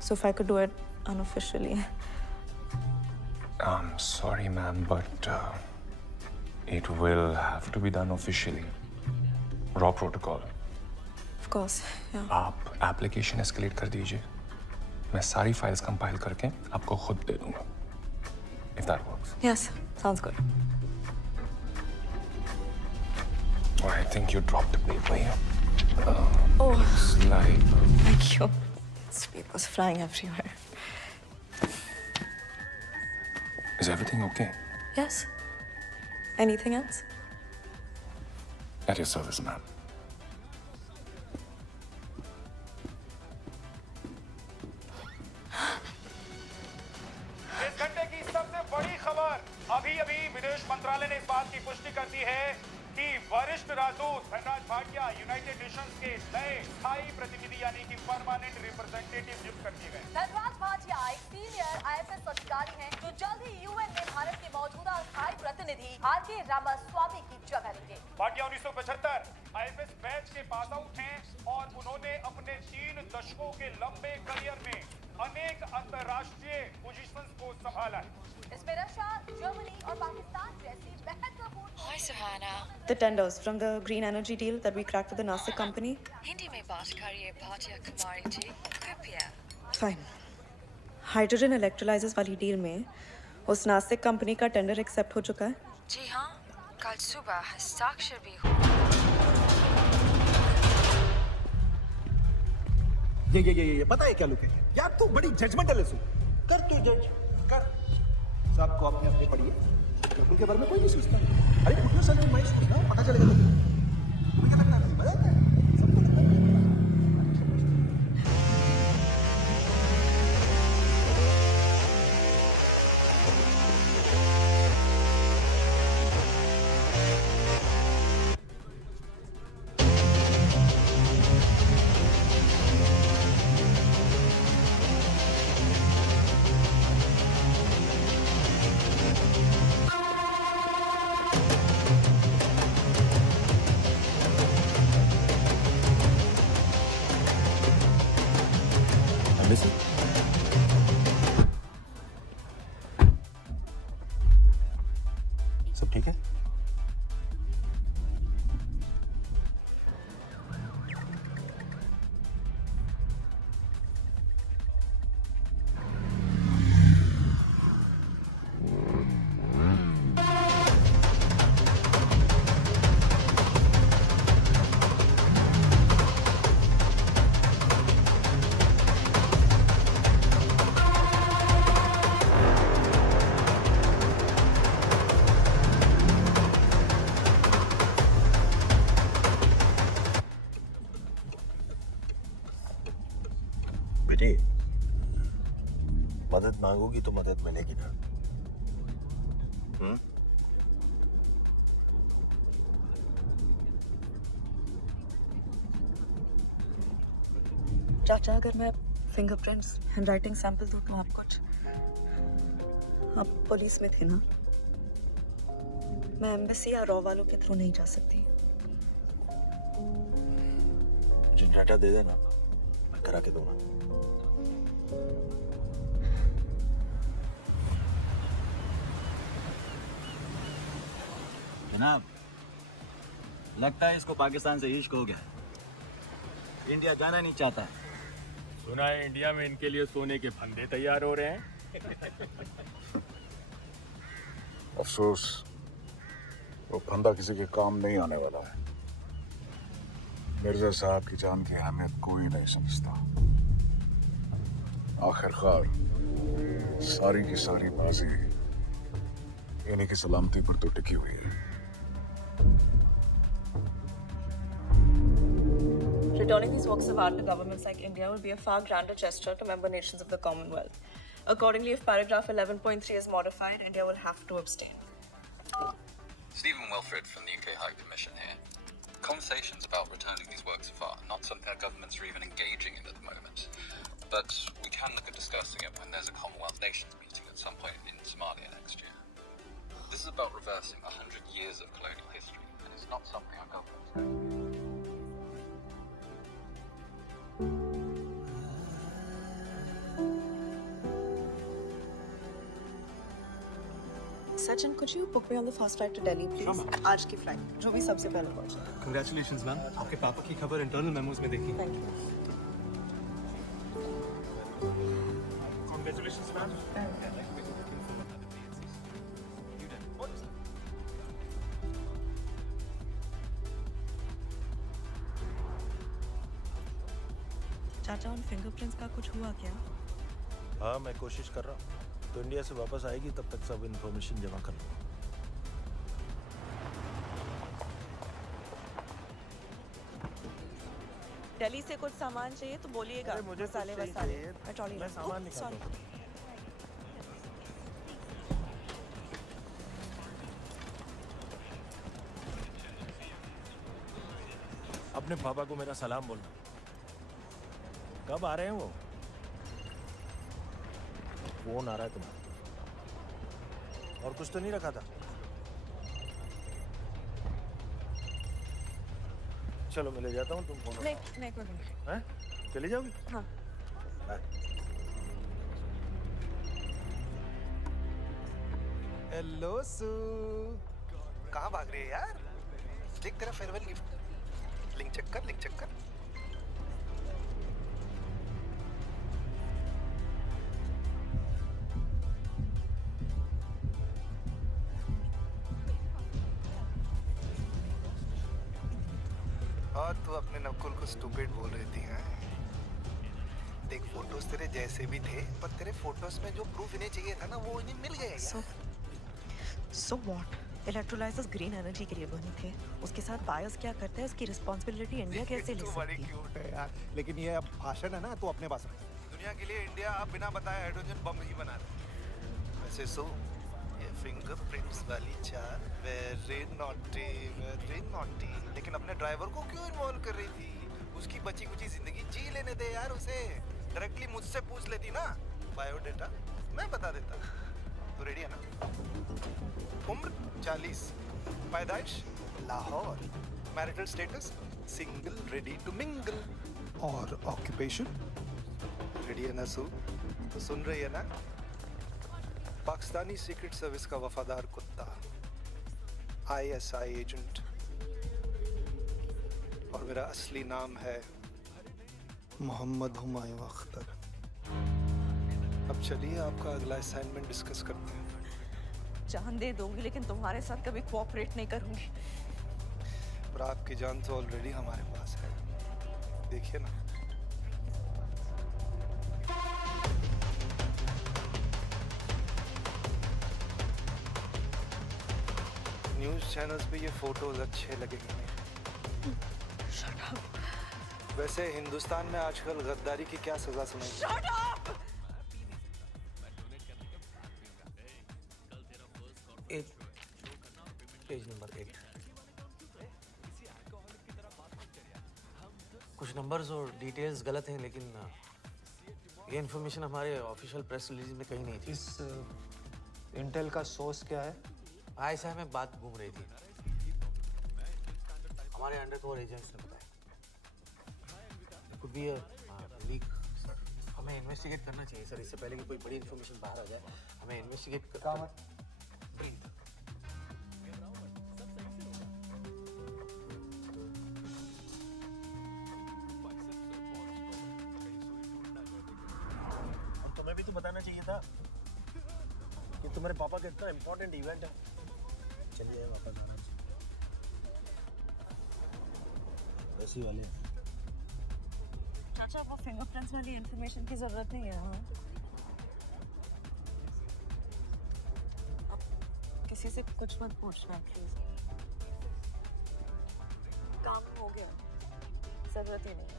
so if I could do it unofficially. I'm sorry, ma'am, but it will have to be done officially. Raw protocol. Of course, yeah. आप एप्लीकेशन एस्केलेट कर दीजिए, मैं सारी फाइल्स कंपाइल करके आपको खुद दे दूंगा। If that works. Yes, sounds good. Oh, I think you dropped the paper here. Oh, It's like thank you. This paper's flying everywhere. Is everything okay? Yes. Anything else? At your service, ma'am. इस घंटे की सबसे बड़ी खबर, अभी विदेश मंत्रालय ने इस बात की पुष्टि कर दी है कि वरिष्ठ राजदूत धनराज भाटिया यूनाइटेड नेशंस के नए स्थायी प्रतिनिधि यानी कि परमानेंट रिप्रेजेंटेटिव नियुक्त कर दिए गए। धनराज भाटिया एक सीनियर IFS अधिकारी हैं जो जल्द ही UN में भारत के मौजूदा स्थायी प्रतिनिधि RK रामास्वामी की जगह लेंगे। भाटिया 1975 IFS बैच के पास आउट हैं और उन्होंने अपने 3 दशकों के लंबे करियर में अनेक अंतर्राष्ट्रीय पोजीशंस को संभाला है। इसमें रशिया, जर्मनी और पाकिस्तान जैसी महत्वपूर्ण। Hi, Suhana. The tenders from the green energy deal that we cracked with the Nasik company. Hindi में बात करिए भाटिया कुमारी जी, कृपया। Fine. हाइड्रोजन इलेक्ट्रोलाइजर्स वाली डील में उस नासिक कंपनी का टेंडर एक्सेप्ट हो चुका है? जी हाँ, कल सुबह हस्ताक्षर भी हुआ। ये पता है क्या लुक है यार, तू बड़ी जजमेंटल है। कर तू जज कर, सबको अपने अपने पढ़िए, उनके बारे में कोई नहीं सोचता। अरे उनको सर मैं सोचता हूँ, पता चलेगा तुम्हें क्या लगता है? मजा आता है सबको लगता है। सब ठीक है? बेटे, मदद मांगोगी तो मदद मिलेगी ना? चाचा, अगर मैं फिंगरप्रिंट्स, हैंडराइटिंग सैंपल दूं तो आप कुछ? आप पुलिस में थे ना? मैं एम्बेसी या रॉ वालों के थ्रू नहीं जा सकती। जनरेटर दे देना, मैं करा के दूंगा। जनाब, लगता है इसको पाकिस्तान से इश्क हो गया। इंडिया जाना नहीं चाहता। सुना है इंडिया में इनके लिए सोने के फंदे तैयार हो रहे हैं। अफसोस, वो फंदा किसी के काम नहीं आने वाला है। मिर्जा साहब की जान की अहमियत कोई नहीं समझता। आखिरकार सारी की सारी बाजी इन्हीं की सलामती पर तो टिकी हुई है। Returning these works of art to governments like India would be a far grander gesture to member nations of the Commonwealth. Accordingly, if paragraph 11.3 is modified, India will have to abstain. Stephen Wilfred from the UK High Commission here. Conversations about returning these works of art are not something our governments are even engaging in at the moment. But we can look at discussing it when there's a Commonwealth Nations meeting at some point in Somalia next year. This is about reversing 100 years of colonial history, and it's not something our government's doing. Sachin, could you book me on the first flight to Delhi, please? आज की फ्लाइट, जो भी सबसे पहले पहुंचे। Congratulations, ma'am. आपके पापा की खबर इंटरनल मेमोज में देखी। Thank you. Congratulations, ma'am. चाचा, उन फिंगरप्रिंट्स का कुछ हुआ क्या? हाँ, मैं कोशिश कर रहा हूँ। तो इंडिया से वापस आएगी तब तक सब इन्फॉर्मेशन जमा कर लूँगा। दिल्ली से कुछ सामान चाहिए तो बोलिएगा। अरे मुझे कुछ मसाले चाहिए, वसाले चाहिए। मैं ट्रॉली मैं सामान निकालता सॉरी। हूँ। अपने पापा को मेरा सलाम बोलना। कब आ रहे हैं वो? फोन आ रहा है तुम्हारा। और कुछ तो नहीं रखा था? चलो मैं ले जाता हूँ, तुम फोन नहीं नहीं कोई नहीं। हैं? चली जाओगी? हाँ। बाय। हेलो सू, कहाँ भाग रही है यार? देख तेरा फेयरवेल गिफ्ट। लिंक चेक कर, लिंक चेक कर। और तू अपने नकुल को स्टूपिड बोल रही थी हैं? देख फोटोज तेरे जैसे भी थे, पर तेरे फोटोज में जो प्रूफ इन्हें चाहिए था ना, वो इन्हें मिल गया यार। So what? Electrolysers green energy के लिए बने थे। उसके साथ बायस क्या करता है, उसकी रिस्पांसिबिलिटी इंडिया कैसे ले तू बड़ी सकती है? क्यूट है यार, लेकिन ये अब भाषण है ना, तू अपने पास रख। दुनिया के लिए इंडिया अब बिना बताए हाइड्रोजन बम ही बना रहा है। वैसे सो ये फिंगरप्रिंट्स वाली चाल वेरी नॉटी, लेकिन अपने ड्राइवर को क्यों इन्वॉल्व कर रही थी? उसकी बची कुची जिंदगी जी लेने दे यार उसे। डायरेक्टली मुझसे पूछ लेती ना बायोडेटा, मैं बता देता। तो रेडी है ना? उम्र 40, पैदाइश Lahore, marital status single, ready to mingle, और ऑक्यूपेशन रेडी है ना सू? तो सुन रही है ना? पाकिस्तानी सीक्रेट सर्विस का वफादार कुत्ता, ISI एजेंट, और मेरा असली नाम है मोहम्मद हुमायूं अख्तर। अब चलिए आपका अगला असाइनमेंट डिस्कस करते हैं। जान दे दूंगी लेकिन तुम्हारे साथ कभी कोऑपरेट नहीं करूंगी। पर आपकी जान तो ऑलरेडी हमारे पास है, देखिए ना। न्यूज़ चैनल्स पे ये फोटोज अच्छे लगेंगे नहीं। Shut up. वैसे हिंदुस्तान में आजकल गद्दारी की क्या सजा सुनाई? Shut up! Page number 8। कुछ नंबर्स और डिटेल्स गलत हैं, लेकिन ये इन्फॉर्मेशन हमारे ऑफिशियल प्रेस रिलीज में कहीं नहीं थी। इस इंटेल का सोर्स क्या है? ISI में बात घूम रही थी, हमारे अंडरकवर एजेंट्स ने बताया। कुछ भी लीक। हमें इन्वेस्टिगेट करना चाहिए सर, इससे पहले कि कोई बड़ी इन्फॉर्मेशन बाहर आ जाए। हमें इन्वेस्टिगेट करना। तुम्हें भी तो बताना चाहिए था कि तुम्हारे पापा का इतना इम्पोर्टेंट इवेंट है। चलिए वापस आना चाहिए। वैसी वाले चाचा वो फिंगरप्रिंट्स वाली इंफॉर्मेशन की जरूरत नहीं है। हाँ, अब किसी से कुछ मत पूछना प्लीज। काम हो गया, जरूरत ही नहीं है।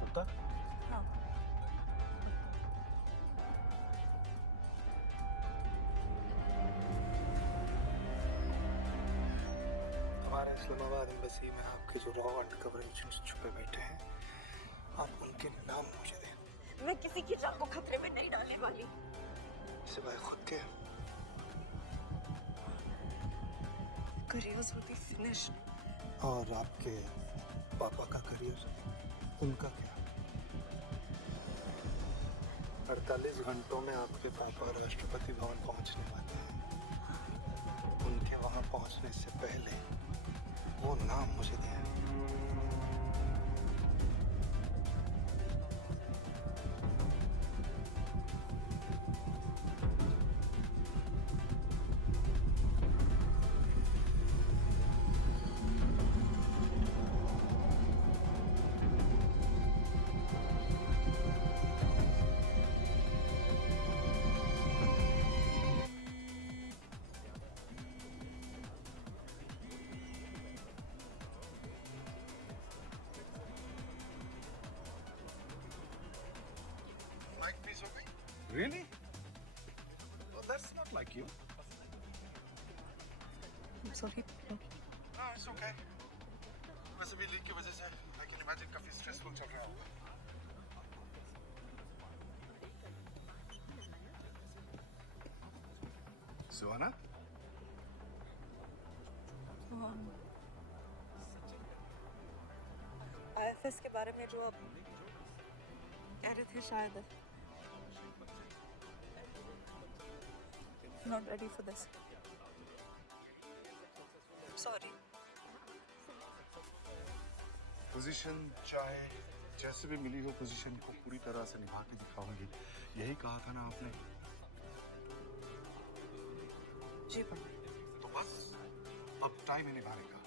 कुत्ता? हाँ। हमारे इस्लामाबाद एम्बेसी में आपके जो रॉ अंडरकवर एजेंट्स छुपे बैठे हैं, आप उनके नाम मुझे दें। मैं किसी की जान को खतरे में नहीं डालने वाली। सिवाय खुद के। Careers will be finished. और आपके पापा का करियर, उनका क्या? 48 घंटों में आपके पापा राष्ट्रपति भवन पहुंचने वाले हैं। उनके वहां पहुंचने से पहले वो नाम मुझे दिया। Really? Well, that's not like you. I'm sorry. No, it's okay. वैसे भी लीक की वजह से I can imagine काफी stressful चल रहा होगा. सुहाना? IFS के बारे में जो आप कह रहे थे शायद not ready for this. Sorry. Position चाहे जैसे भी मिली हो पोजीशन को पूरी तरह से निभा के दिखाऊंगी, यही कहा था ना आपने? जी पापा. तो बस अब टाइम है निभाने का.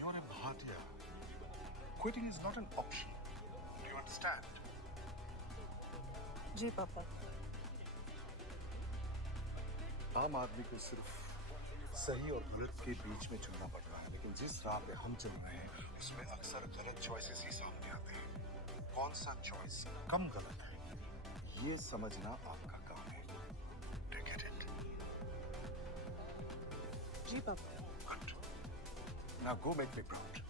You're a Bhatia. Quitting is not an option. Do you understand? जी पापा. आम आदमी को सिर्फ सही और गलत के बीच में चुनना पड़ रहा है, लेकिन जिस राह पे हम चल रहे हैं उसमें अक्सर गलत चॉइसेस ही सामने आते हैं. कौन सा चॉइस कम गलत है ये समझना आपका काम है. Do you get it? जी पापा. Good. Now go make me proud.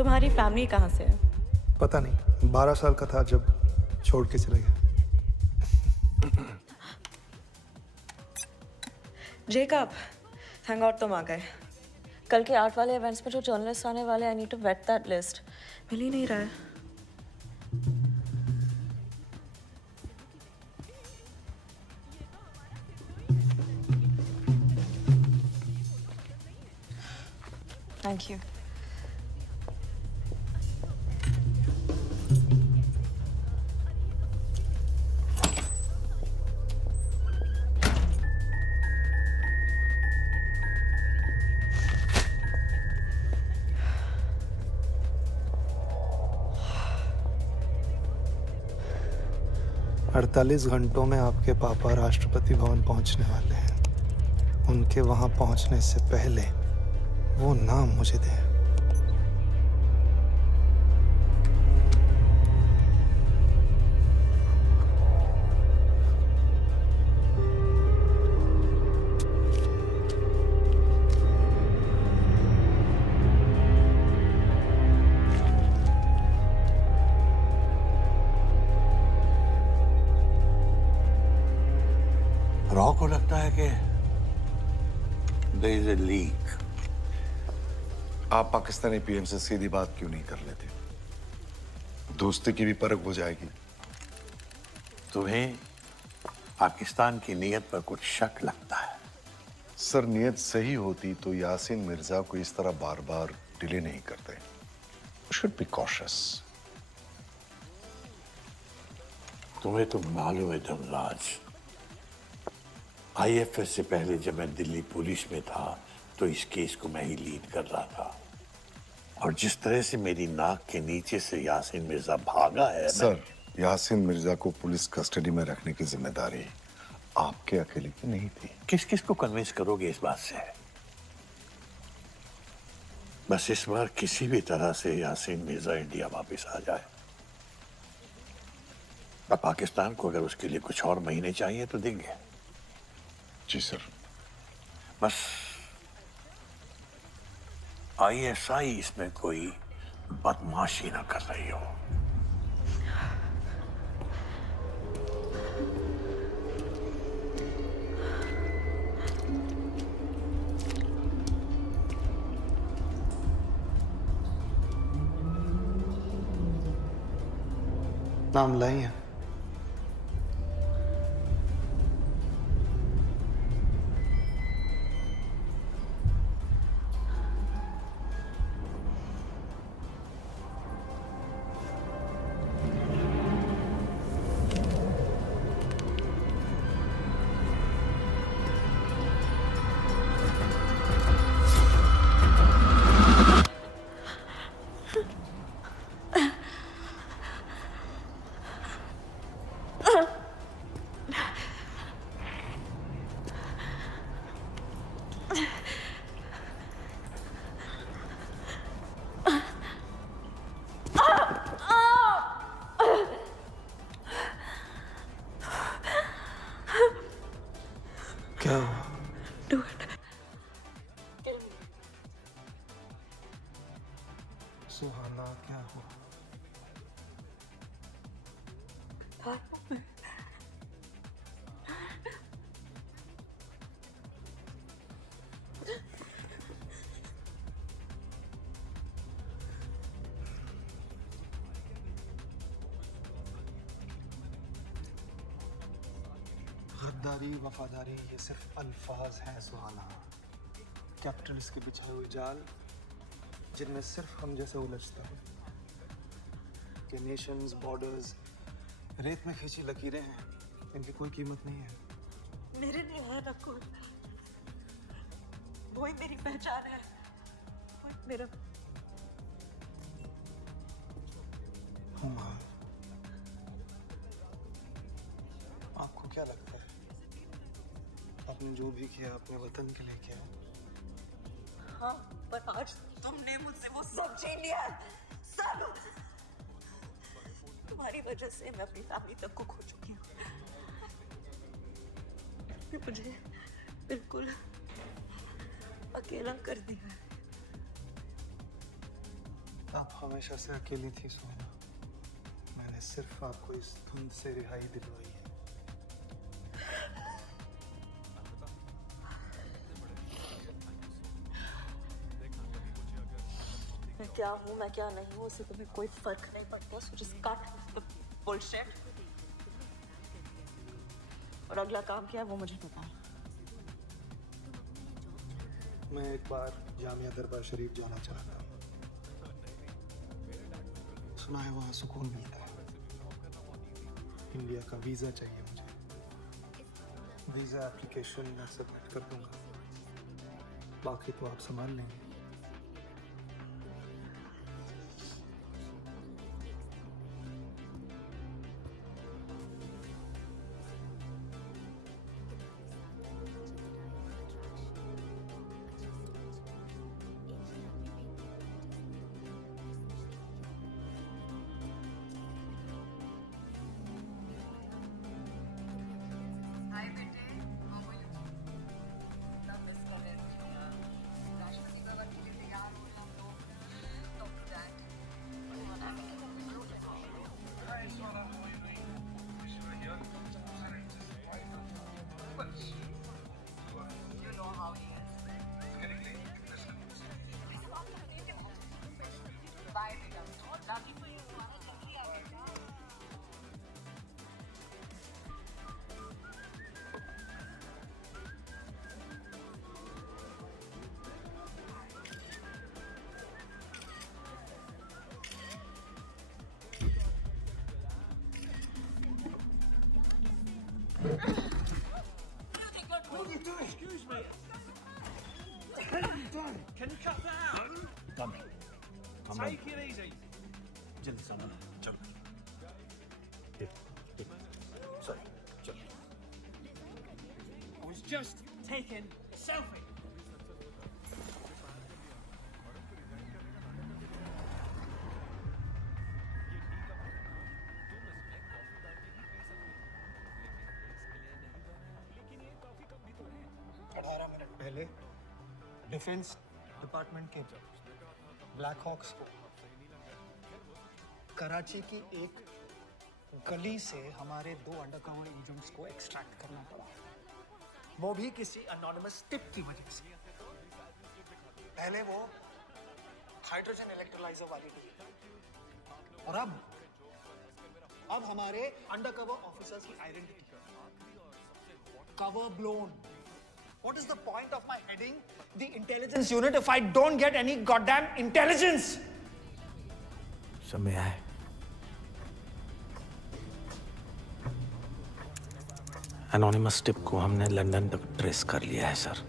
तुम्हारी फैमिली कहाँ से है? पता नहीं, 12 साल का था जब छोड़ के चले गए. जेकब, थैंक गॉड तुम आ गए. कल के आर्ट वाले इवेंट्स में जो जर्नलिस्ट आने वाले, I need to wait that list. मिल ही नहीं रहा है. Thank you. अड़तालीस घंटों में आपके पापा राष्ट्रपति भवन पहुंचने वाले हैं. उनके वहां पहुंचने से पहले वो नाम मुझे दे. रॉ को लगता है कि there is a leak. आप पाकिस्तानी पीएम से सीधी बात क्यों नहीं कर लेते? दोस्ती की भी परख हो जाएगी. तुम्हें पाकिस्तान की नीयत पर कुछ शक लगता है? सर, नीयत सही होती तो यासीन मिर्जा को इस तरह बार बार डिले नहीं करते. Should be cautious. तुम्हें तो मालूम है धनराज, IFS से पहले जब मैं दिल्ली पुलिस में था तो इस केस को मैं ही लीड कर रहा था. और जिस तरह से मेरी नाक के नीचे से यासीन मिर्जा भागा है. सर, यासीन मिर्जा को पुलिस कस्टडी में रखने की जिम्मेदारी आपके अकेले की नहीं थी. किस किस को कन्विंस करोगे इस बात से? बस इस बार किसी भी तरह से यासीन मिर्जा इंडिया वापस आ जाए. और पाकिस्तान को अगर उसके लिए कुछ और महीने चाहिए तो देंगे. जी सर. बस ISI इसमें कोई बदमाशी ना कर रही हो। नाम लाई है। क्या हुआ? सुहाना, क्या हुआ? गद्दारी, वफादारी, ये सिर्फ अल्फाज हैं सुहाना। कैप्टन्स के बिछाए हुए जाल जिनमें सिर्फ हम जैसे उलझते हैं। कि नेशंस, बॉर्डर्स रेत में खींची लकीरें हैं, इनकी कोई कीमत नहीं है। मेरे लिए है रकुल, वो ही मेरी पहचान है, वो मेरा हुमायूं। आपको क्या लगता है आपने जो भी किया अपने वतन के लिए किया? हाँ, पर आज तुमने मुझसे वो सब छीन लिया, सब। तुम्हारी वजह से मैं अपनी फैमिली तक को खो चुकी हूँ। मुझे बिल्कुल अकेला कर दिया। आप हमेशा से अकेली थी सोना। मैंने सिर्फ आपको इस धुंध से रिहाई दिलवाई है। मैं क्या हूँ, मैं क्या नहीं हूँ, उससे तुम्हें कोई फर्क नहीं पड़ता। So just cut the bullshit। और अगला काम क्या है वो मुझे पता है। मैं एक बार जामिया दरबार शरीफ जाना चाहता हूँ। सुना है वहाँ सुकून मिलता है। इंडिया का वीज़ा चाहिए मुझे। वीज़ा एप्लीकेशन मैं सबमिट कर दूंगा, बाकी तो आप संभाल लेंगे। Excuse me. What are you doing? Can you cut that out? Come. Take it easy. जल्दी सुनो, चलो। Sorry, चलो। I was just taking a selfie. पहले डिफेंस डिपार्टमेंट के ब्लैक हॉक्स को कराची की एक गली से हमारे 2 अंडरकवर एजेंट्स को एक्सट्रैक्ट करना पड़ा, वो भी किसी अनोनिमस टिप की वजह से। पहले वो हाइड्रोजन इलेक्ट्रोलाइजर वाली डील, और अब हमारे अंडरकवर ऑफिसर्स की identity cover blown. What is the point of my heading the intelligence unit if I don't get any goddamn intelligence? समय आए। एनोनिमस टिप को हमने लंदन तक ट्रेस कर लिया है सर।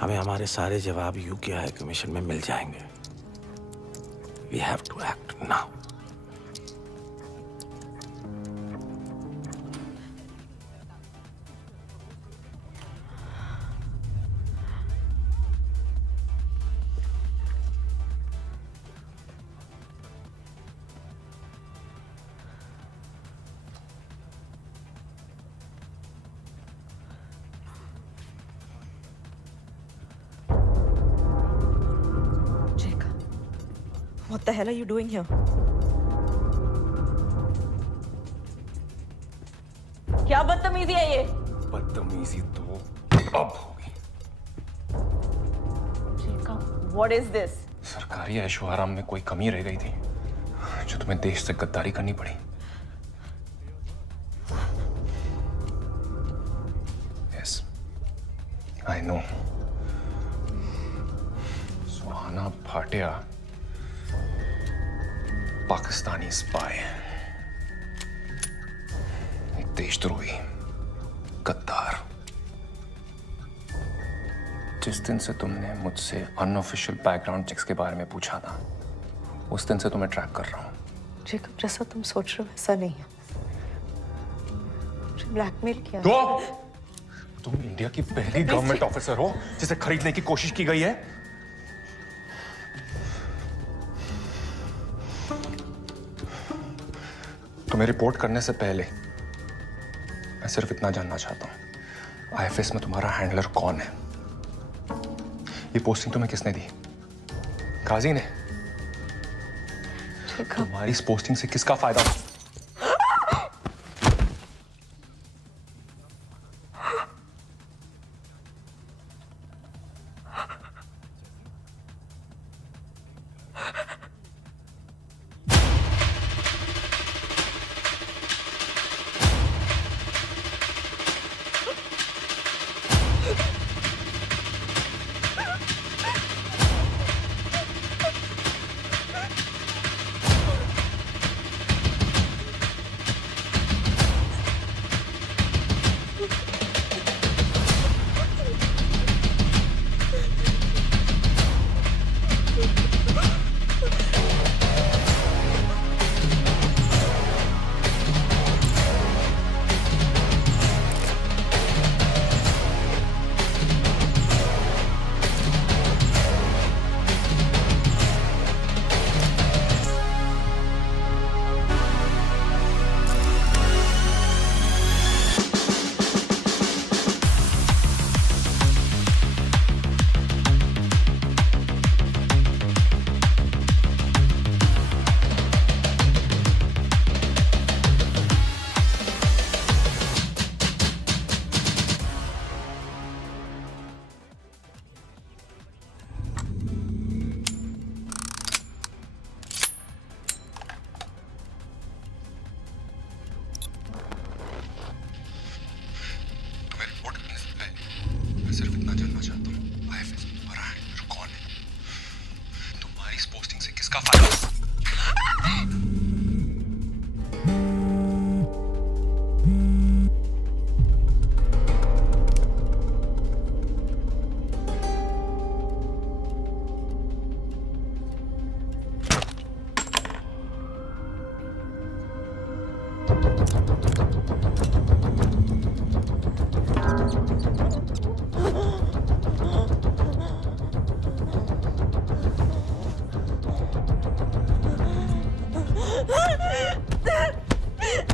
हमें हमारे सारे जवाब यूके हाई कमीशन में मिल जाएंगे। We have to act now. What the hell are you doing here? क्या बदतमीजी है ये? बदतमीजी तो अब होगी। What is this? सरकारी ऐशो आराम में कोई कमी रह गई थी जो तुम्हें देश से गद्दारी करनी पड़ी। Yes, I know. Suhana Bhatia Pakistani spy, एक देशद्रोही, गद्दार। जिस दिन से तुमने मुझसे अनऑफिशियल बैकग्राउंड चेक्स के बारे में पूछा था, उस दिन से तुम्हें ट्रैक कर रहा हूं। जेकब, जैसा तुम सोच रहे हो वैसा नहीं है। मुझे ब्लैकमेल किया। तुम इंडिया की पहली गवर्नमेंट ऑफिसर हो जिसे खरीदने की कोशिश की गई है। तुम्हें रिपोर्ट करने से पहले मैं सिर्फ इतना जानना चाहता हूं, आईएफएस में तुम्हारा हैंडलर कौन है? ये पोस्टिंग तुम्हें किसने दी? काजी ने? तुम्हारी इस पोस्टिंग से किसका फायदा हुआ?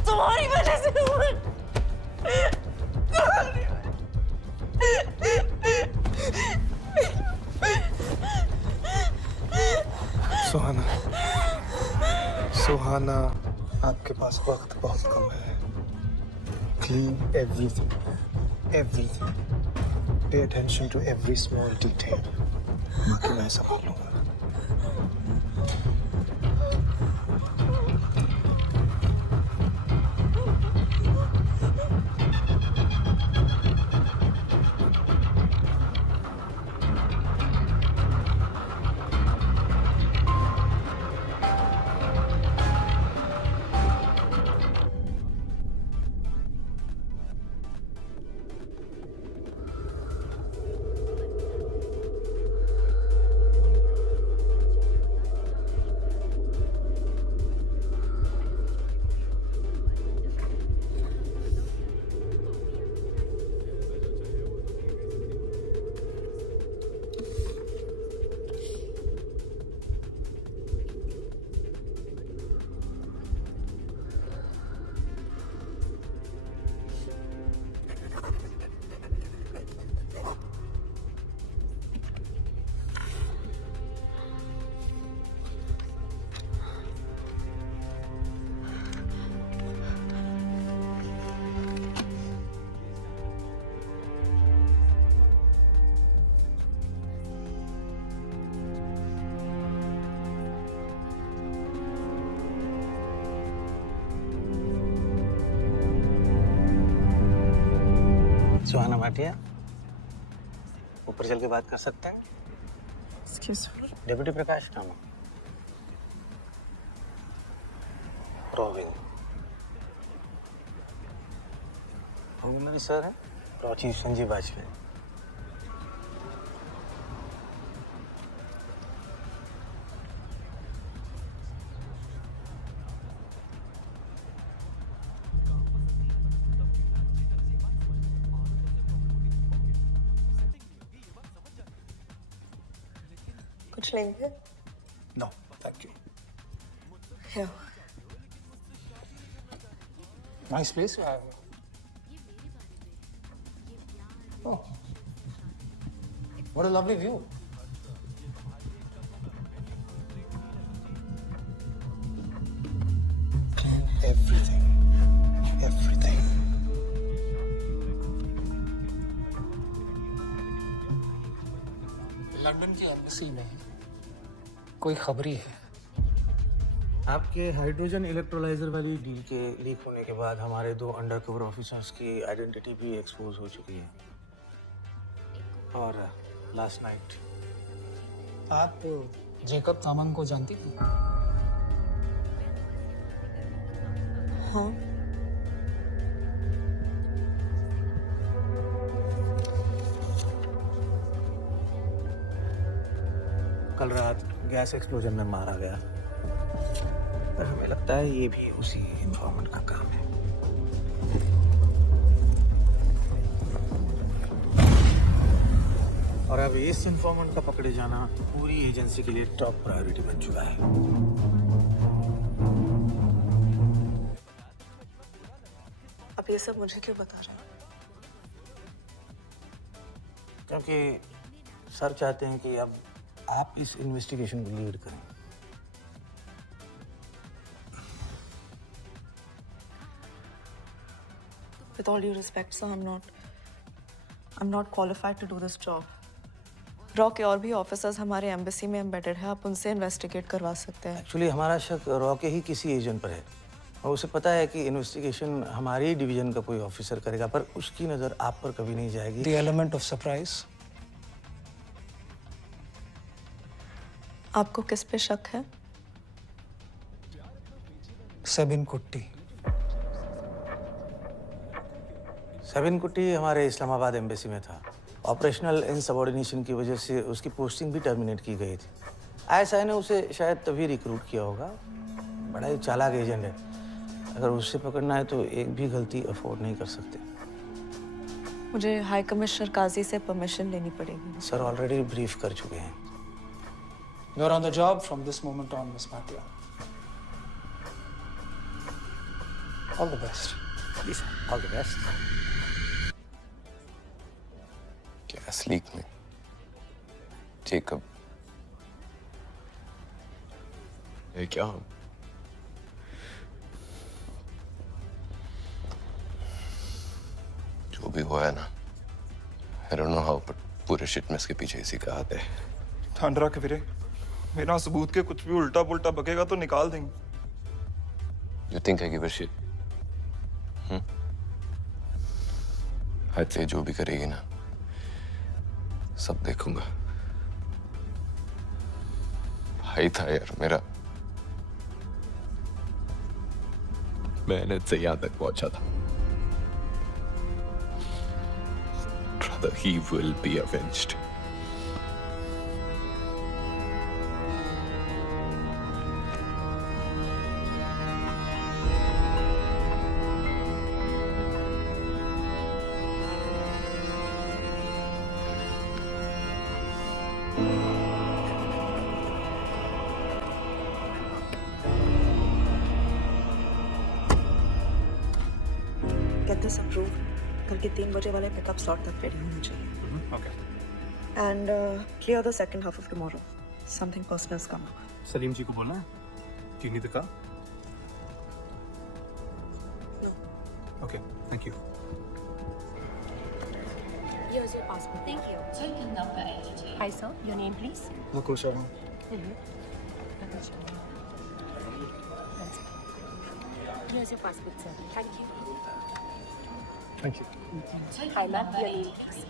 तुम्हारी वजह से सुहाना, आपके पास वक्त बहुत कम है. Clean everything. Everything. Pay attention to every small detail. बाकी मैं संभाल लूंगा. सुहाना भाटिया, ऊपर चल के बात कर सकते हैं? Excuse me. डेप्यूटी प्रकाश नामा, रोबिन, मेरे सर है प्राची संजीव वाजपेयी. कुछ लेंगे? No, thank you. Here. Nice place. Oh, what a lovely view. Everything. Everything. London की एम्बेसी में कोई खबरी है. आपके हाइड्रोजन इलेक्ट्रोलाइजर वाली डील के लीक होने के बाद हमारे 2 अंडरकवर ऑफिसर्स की आइडेंटिटी भी एक्सपोज हो चुकी है. और लास्ट नाइट आप जेकब तामंग को जानती थी? हाँ. कल रात गैस एक्सप्लोजन में मारा गया. पर हमें लगता है ये भी उसी इन्फॉर्मेंट का काम है. और अब इस इन्फॉर्मेंट का पकड़े जाना पूरी एजेंसी के लिए टॉप प्रायोरिटी बन चुका है. अब ये सब मुझे क्यों बता रहे हैं? क्योंकि सर चाहते हैं कि अब आप इस इन्वेस्टिगेशन को लीड करें. With all due respect, sir, I'm not qualified to do this job. Raw के और भी ऑफिसर्स हमारे एम्बेसी में एम्बेडेड है, आप उनसे इन्वेस्टिगेट करवा सकते हैं. एक्चुअली हमारा शक रॉ के ही किसी एजेंट पर है और उसे पता है कि इन्वेस्टिगेशन हमारे डिवीजन का कोई ऑफिसर करेगा, पर उसकी नज़र आप पर कभी नहीं जाएगी. The element of surprise. आपको किस पे शक है? सेबिन कुट्टी. सेबिन कुट्टी हमारे इस्लामाबाद एम्बेसी में था. ऑपरेशनल इनसबऑर्डिनेशन की वजह से उसकी पोस्टिंग भी टर्मिनेट की गई थी. आईएसआई ने उसे शायद तभी रिक्रूट किया होगा. बड़ा ही चालाक एजेंट है. अगर उससे पकड़ना है तो एक भी गलती अफोर्ड नहीं कर सकते. मुझे हाई कमिश्नर काजी से परमिशन लेनी पड़ेगी. सर ऑलरेडी ब्रीफ कर चुके हैं. You're on the job from this moment on, Miss Bhatia. All the best. Please, all the best. Gas leak में जेकब ये क्या? भी हुआ है ना, I don't know how, but पूरे शिट में इसके पीछे इसी का हाथ है। ध्यान रख वीरे, बिना सबूत के कुछ भी उल्टा पुल्टा बकेगा तो निकाल देंगे। You think I give a shit? हद से जो भी करेगी ना, सब देखूंगा। भाई था यार मेरा, मेहनत से यहां तक पहुंचा था। Brother, he will be avenged. Get this approved. कल के 3 बजे वाले पिकअप स्लॉट तक रेडी होना चाहिए। Okay. And clear the second half of tomorrow. Something personal's come up. Salim जी को बोलना है? Do you need the car? No. Okay, thank you. Here's your passport. Thank you. Token number 82. Hi, sir. Your name, please. Mukul Sharma. Here's your passport, sir. Thank you. Thank you. Hi, ma'am. Your name, please.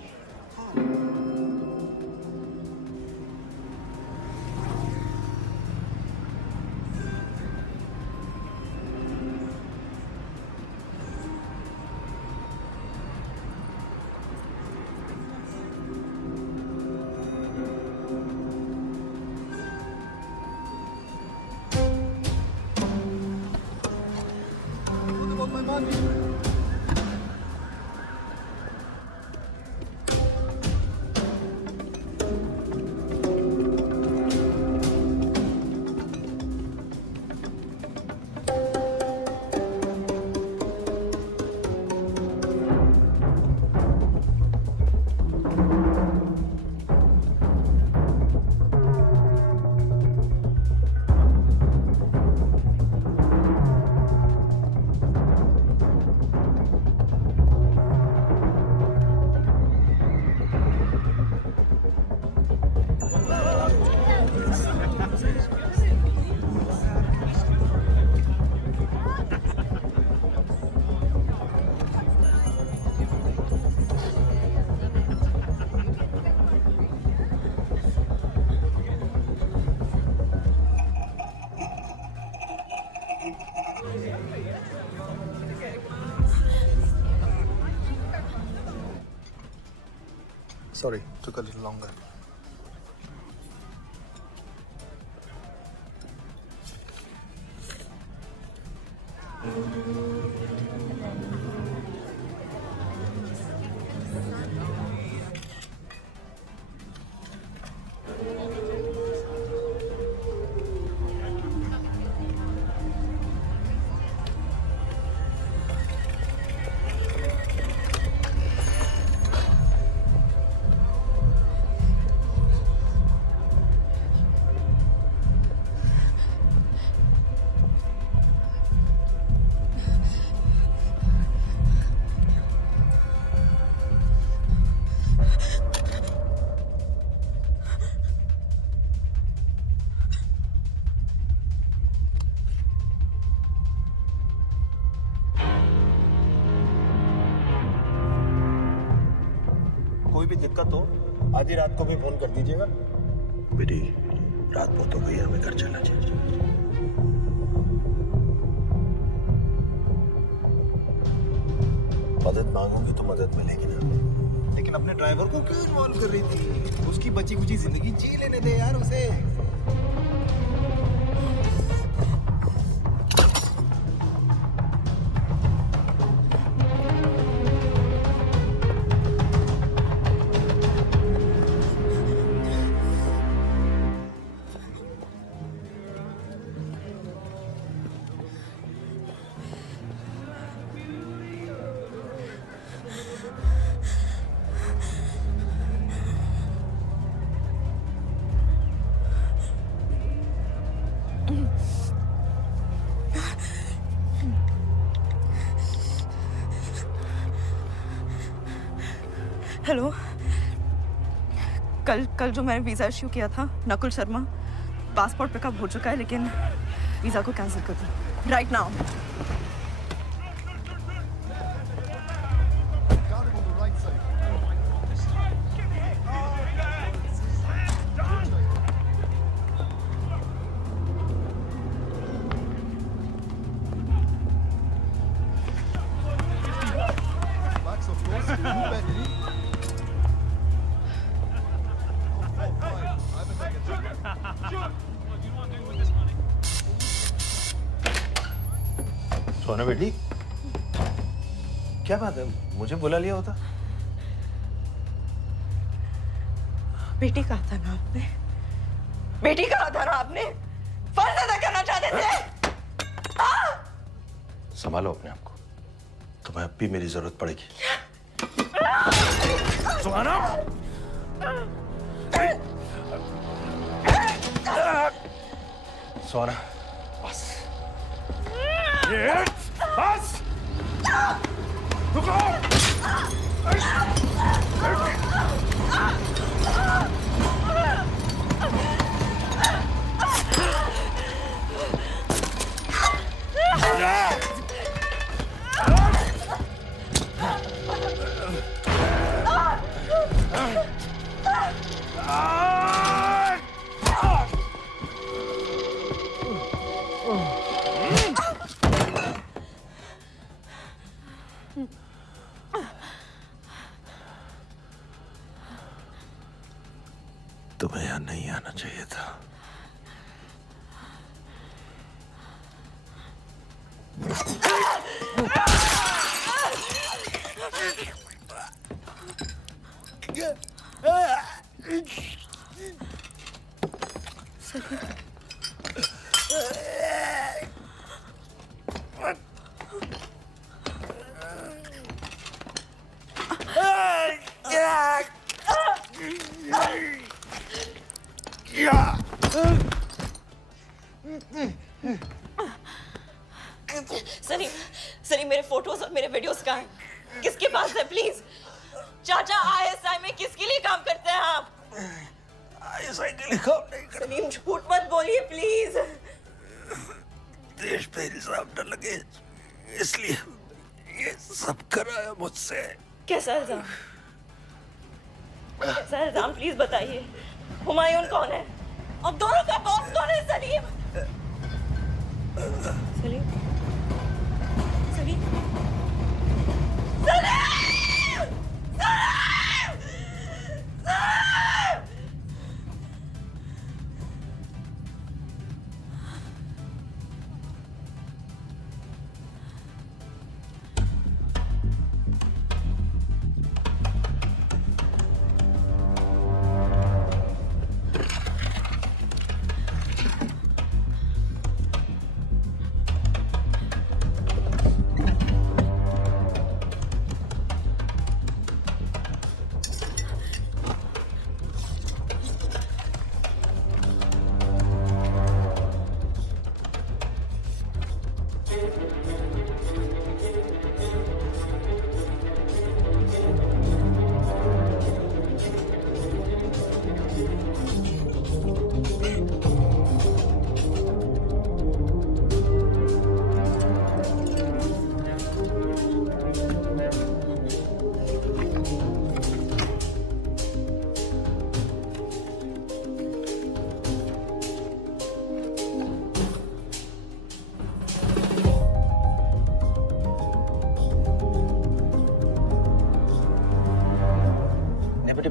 Sorry, took a little longer. कोई भी दिक्कत हो आधी रात को भी फोन कर दीजिएगा। बेटी, रात बहुत हो गई, हमें घर चलना चाहिए। मदद मांगोगे तो मदद मिलेगी ना। लेकिन अपने ड्राइवर को क्यों इन्वॉल्व कर रही थी? उसकी बची कुची जिंदगी जी लेने दे यार उसे। हेलो, कल जो मैंने वीज़ा इश्यू किया था, नकुल शर्मा, पासपोर्ट पिकअप हो चुका है, लेकिन वीज़ा को कैंसिल कर दो राइट नाउ। सोना बेटी, क्या बात है? मुझे बुला लिया होता। बेटी कहा था ना आपने, बेटी कहा था ना आपने, फर्ज अदा करना चाहते थे। संभालो अपने आप को, तुम्हें अब भी मेरी जरूरत पड़ेगी। सुहाना, सोना, बस बस, रुको। तुम्हें यहाँ नहीं आना चाहिए था। सलीम, मेरे फोटोज और मेरे वीडियोस कहाँ हैं? किसके पास है? प्लीज चाचा, आईएसआई में किसके लिए काम करते हैं आप? आईएसआई के लिए काम नहीं करते। सलीम, झूठ मत बोलिए प्लीज। देश पे इल्जाम न लगे इसलिए ये सब कराया मुझसे। कैसा इल्जाम? कैसा इल्जाम, प्लीज बताइए। हुमायूं कौन है? और दोनों का बॉस कौन है? सलीम, सलीम, सलीम, सलीम,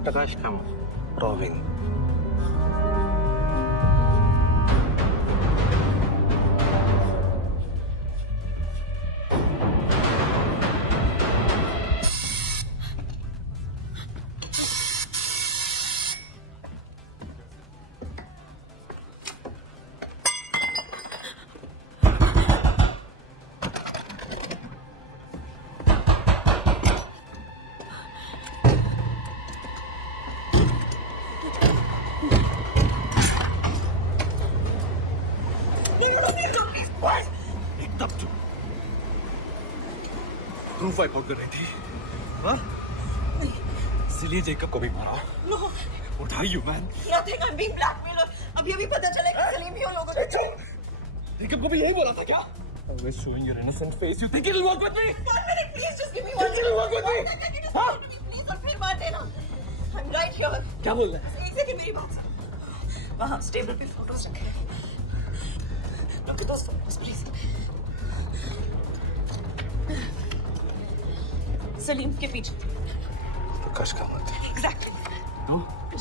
प्रकाश कम रोविंग। प्रूफ वाइप आउट कर रही थी। हाँ? इसलिए जेकब को भी मारा। No. What are you, man? Nothing. I'm being blackmailed. अभी पता चला कि सलीम ही उन लोगों ने। जेकब को भी यही बोला था क्या? I was showing your innocent face. You think it'll work with me? 1 minute, please. Just give me 1 minute. It'll work with me? हाँ? Please और फिर मार देना। I'm right here. क्या बोल रहा है? एक सेकंड मेरी बात सुन। वहाँ टेबल पे फोटोज रखे हैं। Look at those photos, please. Salim के पीछे। प्रकाश कामत। Exactly.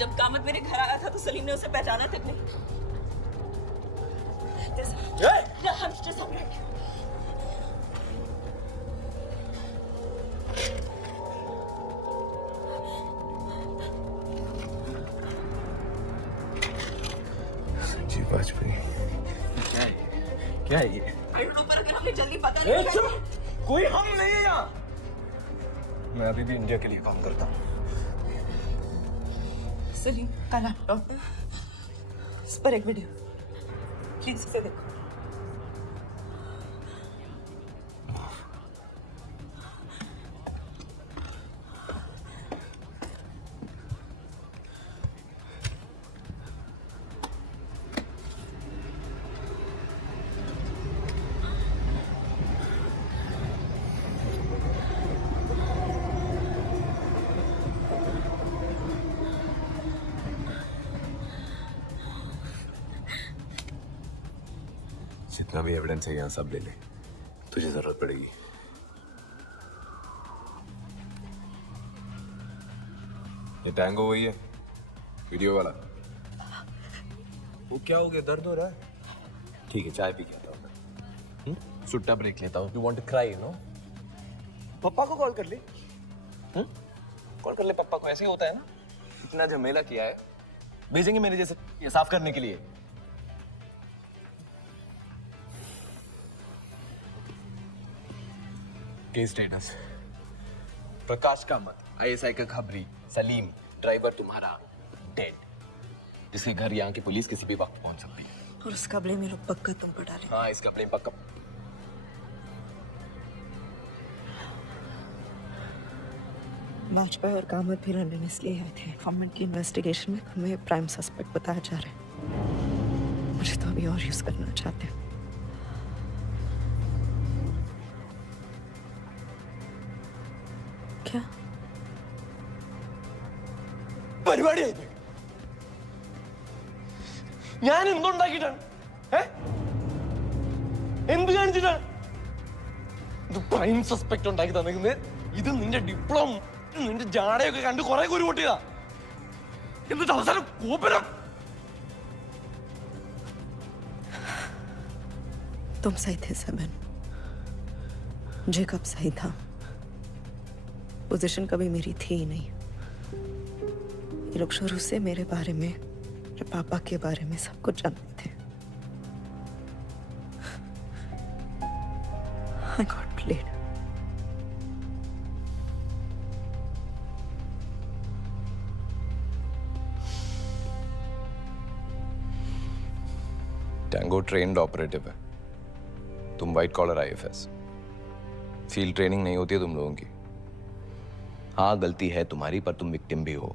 जब कामत मेरे घर आया था तो सलीम ने उसे पहचाना तक नहीं। Yeah, I'm just right. Sanjeev Vajpayee. क्या है ये? I don't know, पर अगर हमें जल्दी पता ए, नहीं चुप! कोई हम नहीं है यहाँ। मैं अभी भी इंडिया के लिए काम करता हूँ। सलीम का लैपटॉप इस पर एक वीडियो प्लीज इसे देखो। जितना भी एविडेंस है यहाँ सब ले ले, तुझे जरूरत पड़ेगी। ये टैंगो वही है, वीडियो वाला। वो क्या हो गया, दर्द हो रहा है? ठीक है, चाय पी के आता हूँ मैं। सुट्टा ब्रेक लेता हूँ। You want to cry, no? पापा को कॉल कर ले। कॉल कर ले पापा को, ऐसे ही होता है ना। इतना झमेला किया है, भेजेंगे मेरे जैसे ये साफ करने के लिए। केस स्टेटस प्रकाश कामत, ISI का खबरी, सलीम ड्राइवर तुम्हारा डेड, जिसके घर यहाँ की पुलिस किसी भी वक्त पहुंच सकती है। और उसका ब्लेम ये लोग पक्का तुम पर डालेंगे। हाँ, इसका ब्लेम पक्का। वाजपेयी और कामत भी लंदन इसलिए आए थे। गवर्नमेंट की इन्वेस्टिगेशन में तुम्हें प्राइम सस्पेक्ट बताया जा रहा है। मुझे तो अभी और यूज करना चाहते हैं। क्या പരിപാടി ഞാൻ എന്തുണ്ടാക്കിയിട്ടാണ്? എന്ത് കാണിച്ചിട്ടാണ്? ഇത് പ്രൈം സസ്പെക്ട് ഉണ്ടാക്കി തന്നിരിക്കുന്നത്. ഇത് നിന്റെ ഡിപ്ലോമ, നിന്റെ ജാടയൊക്കെ കണ്ട് കുറെ കുരു പൊട്ടിയതാ. എന്നിട്ട് അവസാനം കോപ്പരം. तुम सही थे सबन, जेकब सही था। पोजीशन कभी मेरी थी ही नहीं। ये लोग शुरू से मेरे बारे में, मेरे पापा के बारे में सब कुछ जानते थे। I got played. Tango trained operative है, तुम white collar IFS। Field training नहीं होती है तुम लोगों की। हाँ, गलती है तुम्हारी, पर तुम विक्टिम भी हो।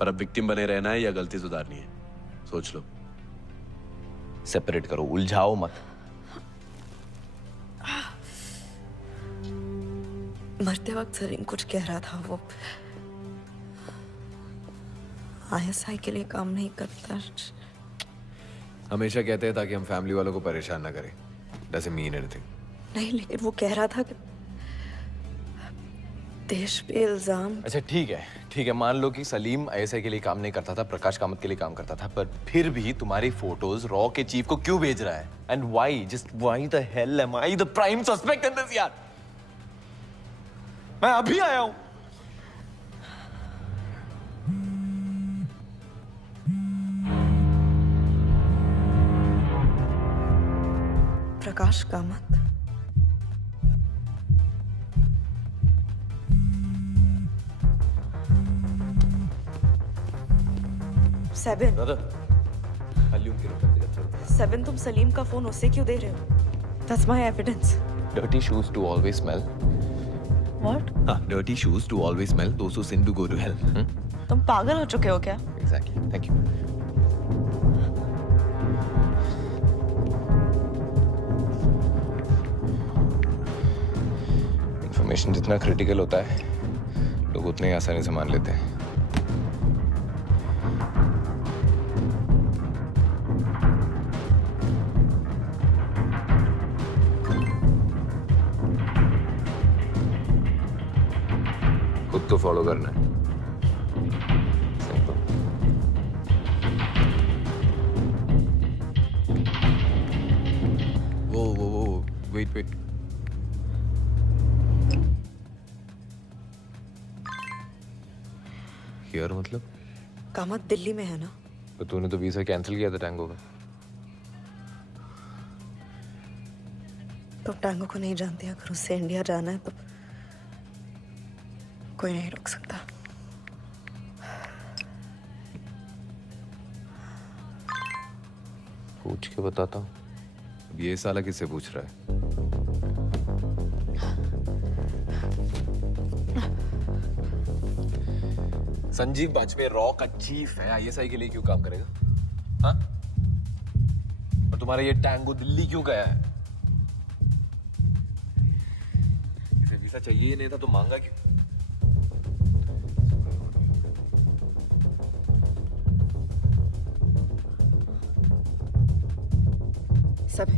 पर अब विक्टिम बने रहना है या गलती सुधारनी है, सोच लो। सेपरेट करो, उलझाओ मत। मरते वक्त सलीम कुछ कह रहा था। वो ISI के लिए काम नहीं करता। हमेशा कहते हैं ताकि हम फैमिली वालों को परेशान ना करें। Doesn't mean anything। नहीं, लेकिन वो कह रहा था कि देश पे इल्जाम। अच्छा ठीक है, मान लो कि सलीम ISI के लिए काम नहीं करता था, प्रकाश कामत के लिए काम करता था, पर फिर भी तुम्हारी फोटोज रॉ के चीफ को क्यों भेज रहा है? And why, just why the hell am I the prime suspect in this यार? मैं अभी आया हूं। प्रकाश कामत, सेवन। सेवन, तुम सलीम का फोन उसे क्यों दे रहे हो? That's my evidence. Dirty shoes do always smell. What? Dirty shoes to always smell. Those who sin to go to hell. तुम पागल हो चुके हो क्या? Exactly. Thank you. Information जितना critical होता है, लोग उतने ही आसानी से मान लेते हैं. खुद तो फॉलो करना है. Simple. Whoa. Wait. Here मतलब? कामत दिल्ली में है ना? तो तूने तो वीजा कैंसिल किया था टैंगो का. तो टैंगो को नहीं जानती, अगर उससे इंडिया जाना है तो कोई नहीं रोक सकता. पूछ के बताता हूँ. अब ये साला किससे पूछ रहा है? संजीव बाजपेयी रॉ का चीफ है, आईएसआई के लिए क्यों काम करेगा? हाँ? और तुम्हारा ये टैंगो दिल्ली क्यों गया है? इसे वीजा चाहिए ही नहीं था तो मांगा क्यों? सब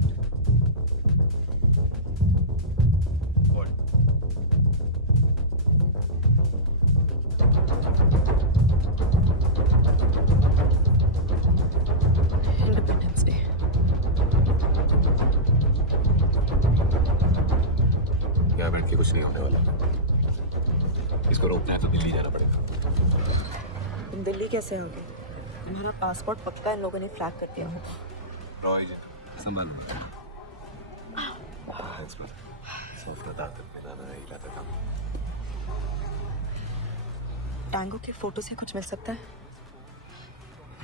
इंडिपेंडेंस डे. यहाँ बैठ के कुछ नहीं होने वाला. इसको रोकना है तो दिल्ली जाना पड़ेगा. तुम दिल्ली कैसे आओगे? तुम्हारा पासपोर्ट पक्का इन लोगों ने फ्लैग कर दिया होगा. रॉय जी संभाल. टैंगो के फोटो से कुछ मिल सकता है?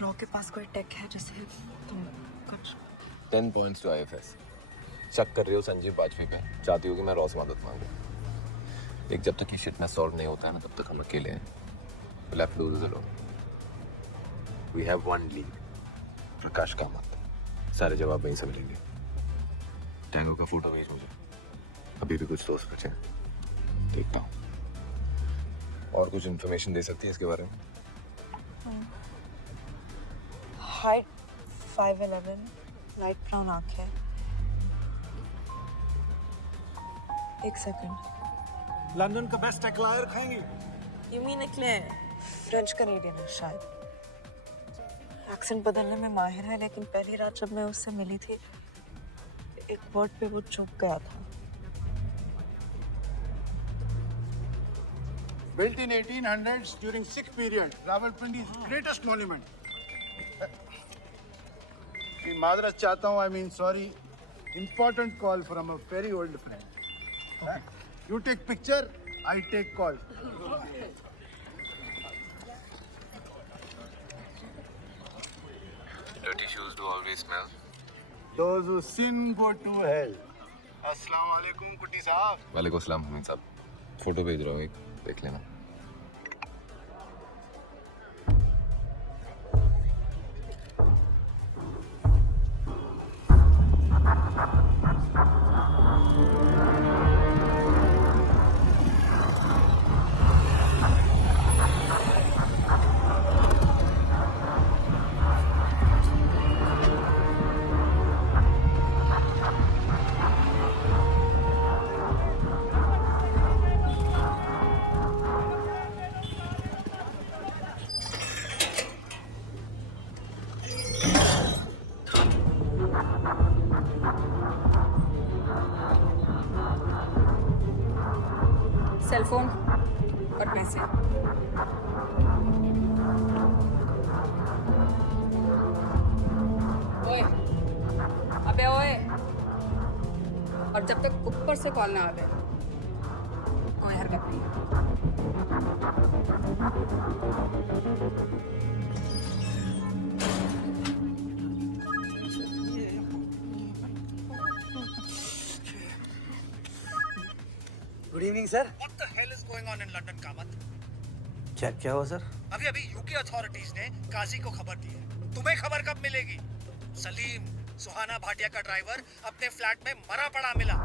रॉ के पास कोई टेक है जिससे तुम कुछ 10 points to IFS. शक कर रही हो संजीव बाजपेयी पे, चाहती हो कि मैं रॉ से मदद मांगूं. एक जब तक ये शिट में सॉल्व नहीं होता है ना, तब तक हम अकेले हैं. We'll have to do this alone. We have one lead. प्रकाश कामत. सारे जवाब वहीं से मिलेंगे. टैंगो का फोटो भेज मुझे. अभी भी कुछ दोस्त बचे हैं. देखता हूँ. और कुछ इन्फॉर्मेशन दे सकती है इसके बारे में? हाइट 5'11", लाइट ब्राउन आंखें. एक सेकंड. लंदन का बेस्ट एक्लायर खाएंगे? You mean eclair? French Canadian है शायद. एक्सेंट बदलने में माहिर है, लेकिन पहली रात जब मैं उससे मिली थी, एक वर्ड पे वो चुप गया था. Built in 1800s during Sikh period, Rawalpindi's greatest monument. मैं मादरत चाहता हूँ, I mean sorry. Important call from a very old friend. You take picture, I take call. Dirty shoes do always smell. Those who sin go to hell. अस्सलाम वालेकुम कुट्टी साहब. वालेकुम सलाम हमीद साहब. फोटो भेज रहा हूँ एक, देख लेना. सेलफोन और पैसे. ओए, अबे ओए, और जब तक ऊपर से कॉल ना आवे कोई हरकत नहीं. Good evening sir. What the hell is going on in London, Kamat? क्या हुआ सर? अभी यूके अथॉरिटीज ने काजी को खबर दी है। तुम्हें खबर कब मिलेगी? सलीम, सुहाना भाटिया का ड्राइवर अपने फ्लैट में मरा पड़ा मिला।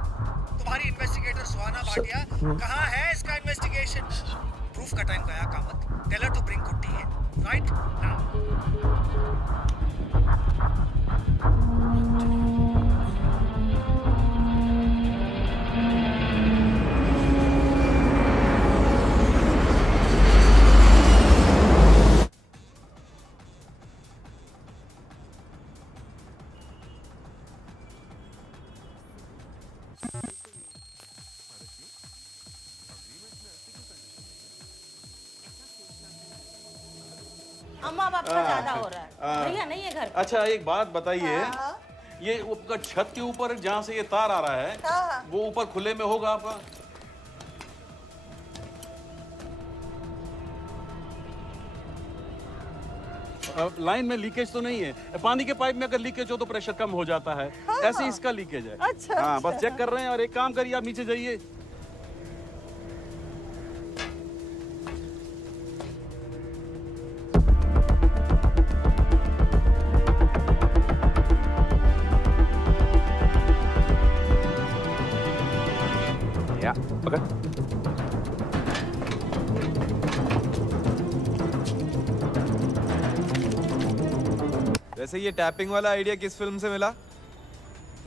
तुम्हारी इन्वेस्टिगेटर सुहाना भाटिया कहाँ है इसका इन्वेस्टिगेशन? प्रूफ का टाइम गया Kamat. Tell her to bring Kutty in right now. अम्मा बाप का ज्यादा हो रहा है भैया नहीं है घर पे। अच्छा एक बात बताइए, ये ऊपर छत के ऊपर जहाँ से ये तार आ रहा है वो ऊपर खुले में होगा आपका? लाइन में लीकेज तो नहीं है? पानी के पाइप में अगर लीकेज हो तो प्रेशर कम हो जाता है। ऐसे इसका लीकेज है। अच्छा, हाँ अच्छा। बस चेक कर रहे हैं। और एक काम करिए, आप नीचे जाइए। Yeah, okay. वैसे ये टैपिंग वाला आइडिया किस फिल्म से मिला?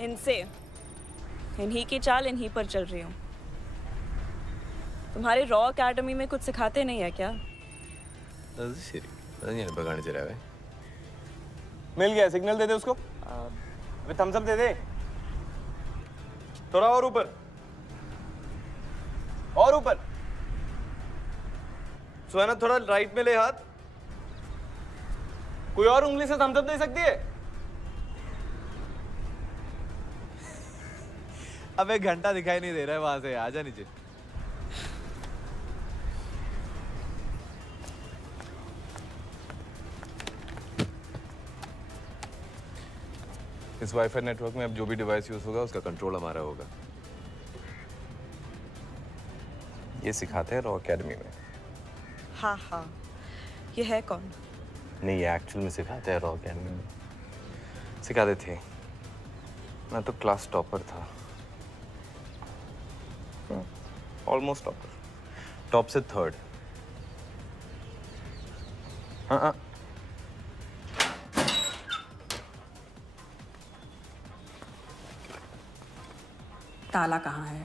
इनसे। इन्हीं की चाल इन्हीं पर चल रही हूँ। तुम्हारे रॉ एकेडमी में कुछ सिखाते नहीं है क्या? मिल गया, सिग्नल दे दे उसको। थम्स अप दे दे। थोड़ा और ऊपर, और ऊपर। सुहाना थोड़ा राइट में ले हाथ। कोई और उंगली से थम्स अप दे सकती है? अब एक घंटा दिखाई नहीं दे रहा है वहां से, आजा नीचे। इस वाईफाई नेटवर्क में अब जो भी डिवाइस यूज होगा उसका कंट्रोल हमारा होगा। ये सिखाते हैं रॉ एकेडमी में। हाँ हाँ, ये है कौन? नहीं, ये एक्चुअल में सिखाते हैं रॉ एकेडमी में। सिखाते थे। मैं तो क्लास टॉपर था, ऑलमोस्ट टॉपर, टॉप से थर्ड। हाँ। ताला कहाँ है?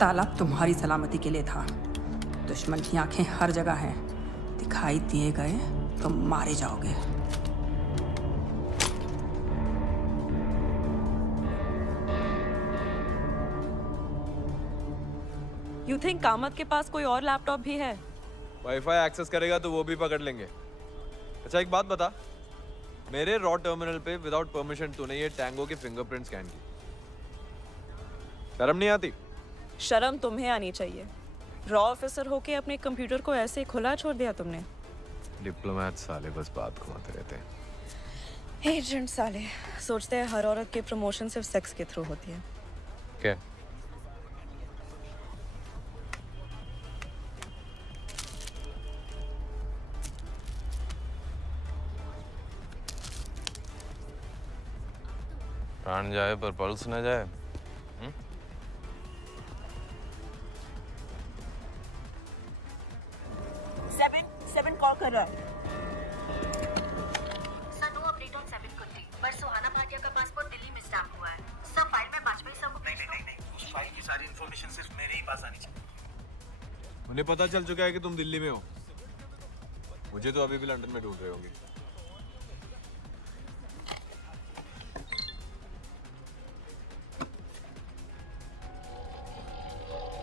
ताला तुम्हारी सलामती के लिए था। दुश्मन की आंखें हर जगह हैं। दिखाई दिए गए तो मारे जाओगे। You think कामत के पास कोई और लैपटॉप भी है? वाईफाई एक्सेस करेगा तो वो भी पकड़ लेंगे। अच्छा एक बात बता, मेरे रॉ टर्मिनल पे विदाउट परमिशन तूने ये टैंगो के फिंगरप्रिंट स्कैन की। शर्म नहीं आती? शर्म तुम्हें आनी चाहिए। रॉ ऑफिसर होके अपने कंप्यूटर को ऐसे खुला छोड़ दिया तुमने। डिप्लोमेट साले बस बात घुमाते रहते हैं। एजेंट साले सोचते हैं हर औरत की प्रमोशन सिर्फ सेक्स के थ्रू होती है। क्या? प्राण जाए पर पल्स न जाए। सेवन कॉल कर रहा है। सर नो अपडेट ऑन 7 कुट्टी, पर सुहाना भाटिया का पासपोर्ट दिल्ली में स्टैम्प हुआ है। सब फाइल में वाजपेयी साहब को नहीं, उस फाइल की सारी इंफॉर्मेशन सिर्फ मेरे ही पास आनी चाहिए। उन्हें पता चल चुका है कि तुम दिल्ली में हो। मुझे तो अभी भी लंदन में ढूंढ रहे होंगे।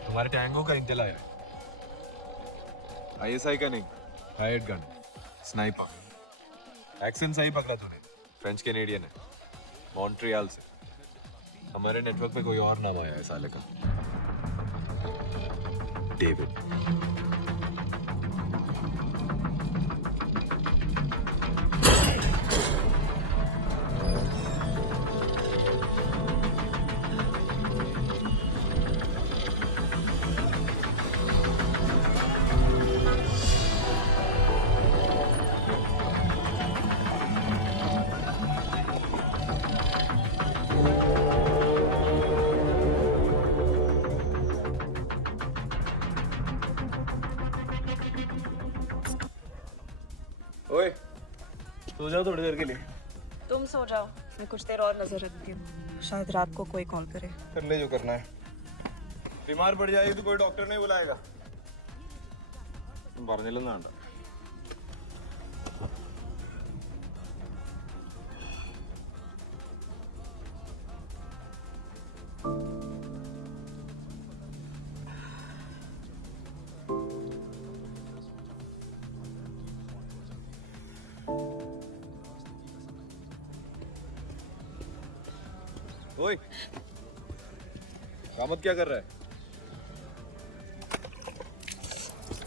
तुम्हारे टैंगो का इंटेल आया। ISI का नहीं, हायर्ड गन। स्नाइपर। एक्सेंट सही पकड़ा तूने। फ्रेंच कैनेडियन है, मॉन्ट्रियल से। हमारे नेटवर्क में कोई और नाम आया है साले का, डेविड। ओए, सो जाओ थोड़ी देर के लिए। तुम सो जाओ, मैं कुछ देर और नजर रखती हूँ, शायद रात को कोई कॉल करे। कर ले जो करना है। बीमार पड़ जाएगी तो कोई डॉक्टर नहीं बुलाएगा। പറഞ്ഞില്ലെന്നാണ്ട। ओए, कामत क्या कर रहा है?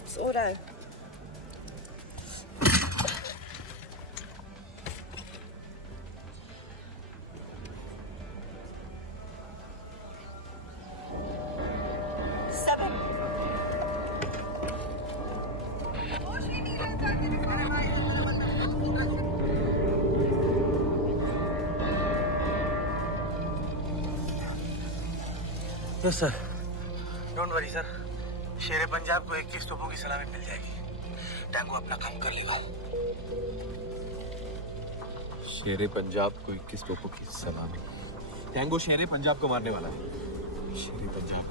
सो रहा है। Yes sir, don't worry sir, शेर पंजाब को 21 तोपों की सलामी मिल जाएगी। टैंगो अपना काम कर लेगा। शेरे पंजाब को 21 तोपों की सलामी। टैंगो शेरे पंजाब को मारने वाला है। शेरे Punjab.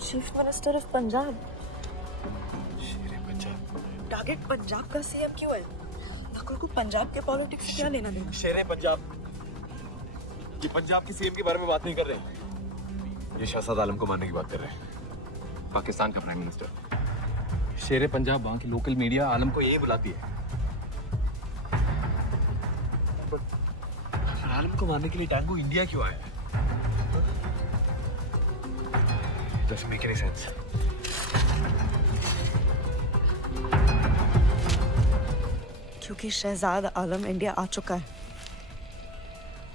Chief minister of Punjab. Shere Punjab. Target Punjab का सीएम क्यों है? नकुल को पंजाब के पॉलिटिक्स क्या लेना देना? शेरे पंजाब। ये पंजाब के सीएम के बारे में बात नहीं कर रहे। ये शहजाद आलम को मारने की बात कर रहे हैं, पाकिस्तान का प्राइम मिनिस्टर। शेरे पंजाब वहां की लोकल मीडिया आलम को यही बुलाती है। आलम को मारने के लिए टैंगो इंडिया क्यों आया? Doesn't make any sense. क्योंकि शहजाद आलम इंडिया आ चुका है,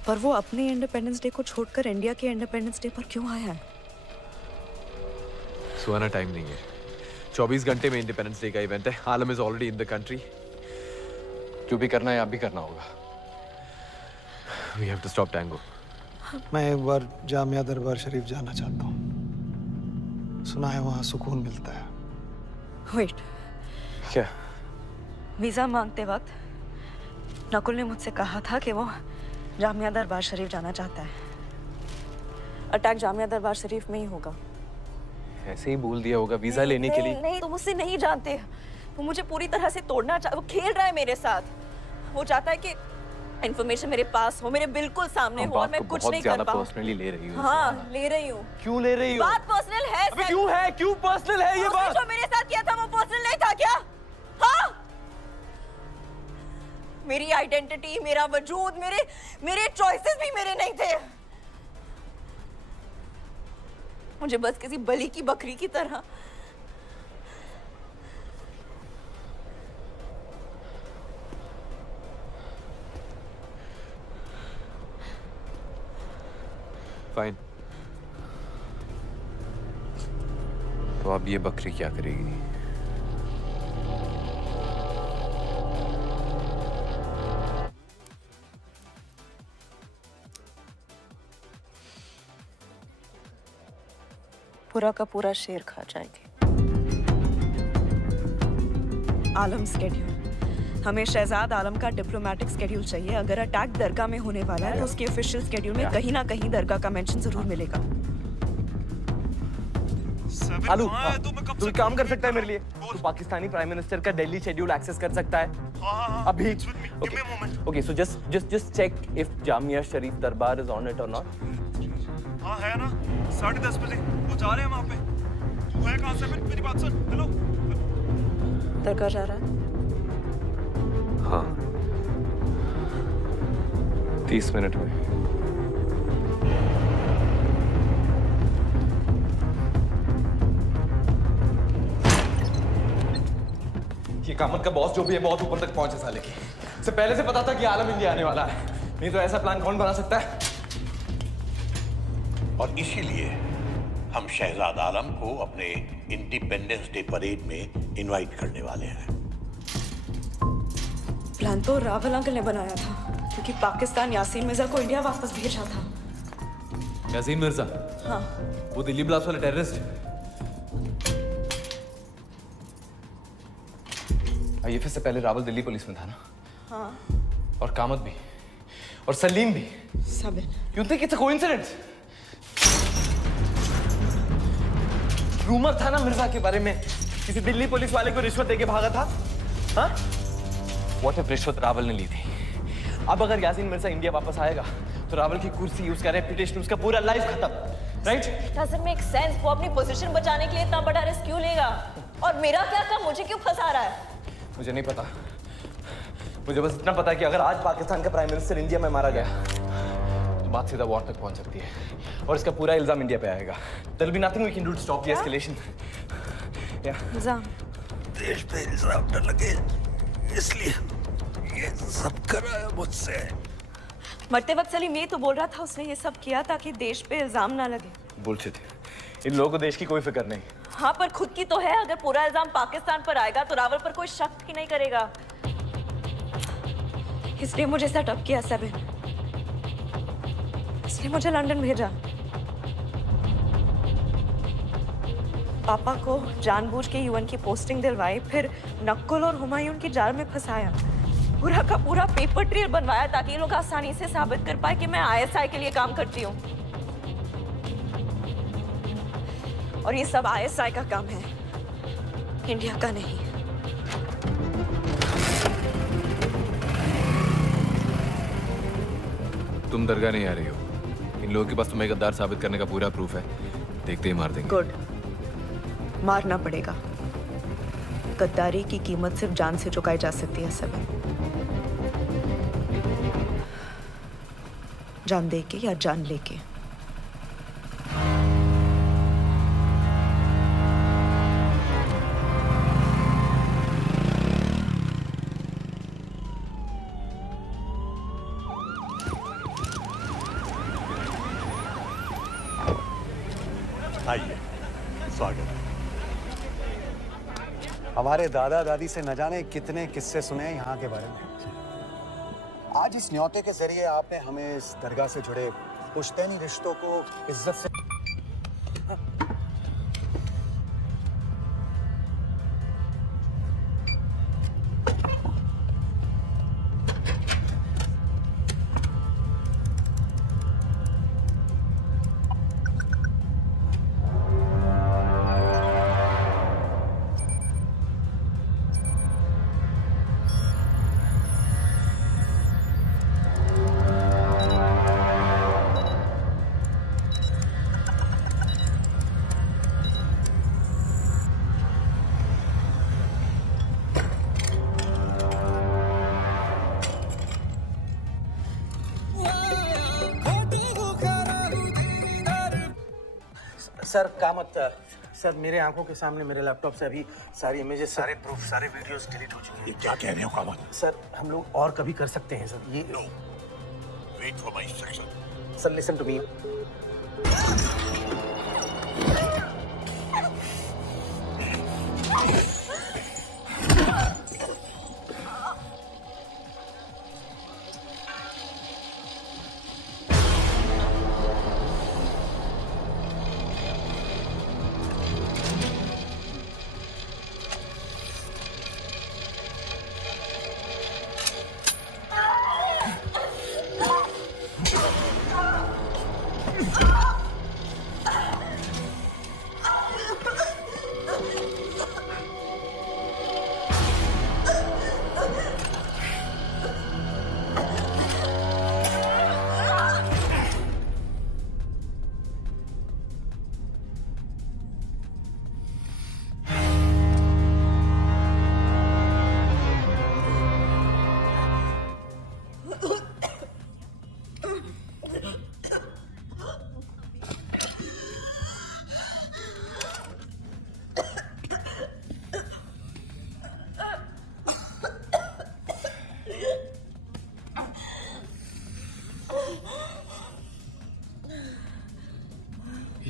पर वो अपने इंडिपेंडेंस डे को छोड़कर इंडिया के इंडिपेंडेंस डे पर क्यों आया है? सुहाना टाइम नहीं है। 24 घंटे में इंडिपेंडेंस डे का इवेंट है। Alam is already in the country. जो भी करना है आप भी करना होगा। We have to stop tango. मैं एक बार जामिया दरबार शरीफ जाना चाहता हूँ। सुना है वहाँ सुकून मिलता है। वेट, क्या? वीजा मांगते वक्त नकुल ने मुझसे कहा था कि वो जामिया दरबार शरीफ जाना चाहता है। अटैक जामिया दरबार शरीफ में ही होगा। ऐसे ही बोल दिया होगा वीजा लेने के लिए। नहीं, तुम उससे नहीं जानते। वो मुझे पूरी तरह से तोड़ना चाह, वो खेल रहा है मेरे साथ। वो चाहता है कि इन्फॉर्मेशन मेरे पास हो, मेरे बिल्कुल सामने हो और मैं कुछ नहीं कर पाऊं। पर्सनली ले रही हूँ। हाँ, ले रही हूँ। क्यों ले रही हो? बात पर्सनल है। अबे क्यों है? क्यों पर्सनल है ये बात? जो मेरे साथ किया था वो पर्सनल नहीं था क्या? हाँ, मेरी आइडेंटिटी, मेरा वजूद, मेरे चॉइसेस भी मेरे नहीं थे। मुझे बस किसी बलि की बकरी की तरह फाइन। तो अब ये बकरी क्या करेगी? पूरा का पूरा शेर खा जाएगी। आलम स्केड्यूल, हमें शहजाद आलम का डिप्लोमेटिक स्केड्यूल चाहिए। अगर अटैक दरगाह में होने वाला है तो उसके ऑफिशियल स्केड्यूल में कहीं ना कहीं दरगाह का मेंशन जरूर मिलेगा। आलू, तू एक काम कर सकता है मेरे लिए? तू पाकिस्तानी प्राइम मिनिस्टर का दिल्ली शेड्यूल एक्सेस कर सकता है अभी? Okay, so just check if Jamia Sharif Darbar is on it और नॉट। हाँ है ना, 10:30 बजे वो जा रहे हैं वहाँ पे। तू है कहाँ से? मेरी बात सुन। हेलो, दरगाह जा रहा है। हाँ 30 मिनट में। ये कामत का बॉस जो भी है बहुत ऊपर तक पहुंचे साले की। से पहले से पता था कि आलम इंडिया आने वाला है, नहीं तो ऐसा प्लान कौन बना सकता है? और इसीलिए हम शहजाद आलम को अपने इंडिपेंडेंस डे परेड में इनवाइट करने वाले हैं। प्लान तो रावल अंकल ने बनाया था, क्योंकि पाकिस्तान यासीन मिर्जा को इंडिया वापस भेजा था। यासीन मिर्जा? हाँ। वो दिल्ली ब्लास्ट वाले टेररिस्ट? आईएफए से पहले रावल दिल्ली पुलिस में था ना? हाँ। और कामत भी, और सलीम भी। साबिन। You think it's a coincidence? Rumour था ना मिर्जा के बारे में, किसी दिल्ली पुलिस वाले को रिश्वत देके भागा था। हाँ? What if रिश्वत रावल ने ली थी? अब अगर यासीन मिर्जा इंडिया वापस आएगा, तो रावल की कुर्सी, उसका रेपुटेशन, उसका पूरा लाइफ खत्म, राइट? Doesn't make sense। वो अपनी पोजीशन बचाने के लिए इतना बड़ा रिस्क क्यों लेगा? और मेरा क्या काम, मुझे क्यों फंसा रहा है? मुझे नहीं पता। मुझे बस इतना पता है कि अगर आज पाकिस्तान का प्राइम मिनिस्टर इंडिया में मारा गया, तो बात सीधा वॉर तक पहुंच सकती है, और इसका पूरा इल्जाम इंडिया पे आएगा। There will be nothing we can do to stop the escalation. इल्जाम? देश पे इल्जाम न लगे, इसलिए ये सब कराया मुझसे। मरते वक्त सलीम ये तो बोल रहा था उसने ये सब किया ताकि देश पे इल्जाम ना लगे। बुलशिट। इन लोगों को देश की कोई फिक्र नहीं। हाँ, पर खुद की तो है। अगर पूरा इल्जाम पाकिस्तान पर आएगा तो रावल पर कोई शक ही नहीं करेगा, इसलिए मुझे सेटअप किया सेबिन, इसलिए मुझे लंदन भेजा। पापा को जानबूझ के यूएन की पोस्टिंग दिलवाई, फिर नक्कुल और हुमायूं की जाल में फंसाया, पूरा का पूरा पेपर ट्रेल बनवाया ताकि ये लोग आसानी से साबित कर पाए कि मैं आईएसआई के लिए काम करती हूँ। और ये सब आईएसआई का काम है, इंडिया का नहीं। तुम दरगाह नहीं आ रही हो। इन लोगों के पास तुम्हें गद्दार साबित करने का पूरा प्रूफ है, देखते ही मार देंगे। गुड, मारना पड़ेगा। गद्दारी की कीमत सिर्फ जान से चुकाई जा सकती है सब, जान दे के या जान लेके। आइए, स्वागत है। हमारे दादा दादी से न जाने कितने किस्से सुने हैं यहाँ के बारे में। आज इस न्योते के जरिए आपने हमें इस दरगाह से जुड़े पुश्तैनी रिश्तों को इज्जत से सर कामत सर, मेरे आंखों के सामने मेरे लैपटॉप से अभी सारी इमेजेस, सारे प्रूफ, सारे वीडियोस डिलीट हो चुके हैं। क्या कह रहे हो कामत? सर हम लोग और कभी कर सकते हैं सर ये। Wait for my instruction. Sir listen to me.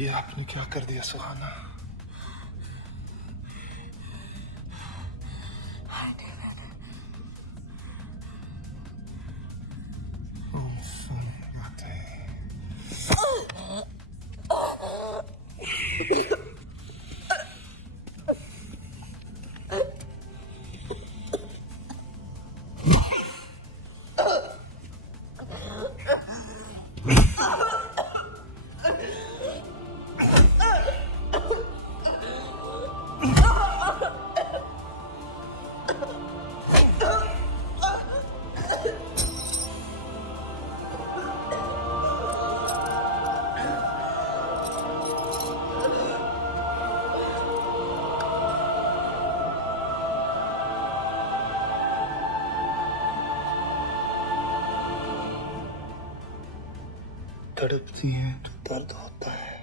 ये आपने क्या कर दिया सुहाना? तड़पती है तो दर्द होता है।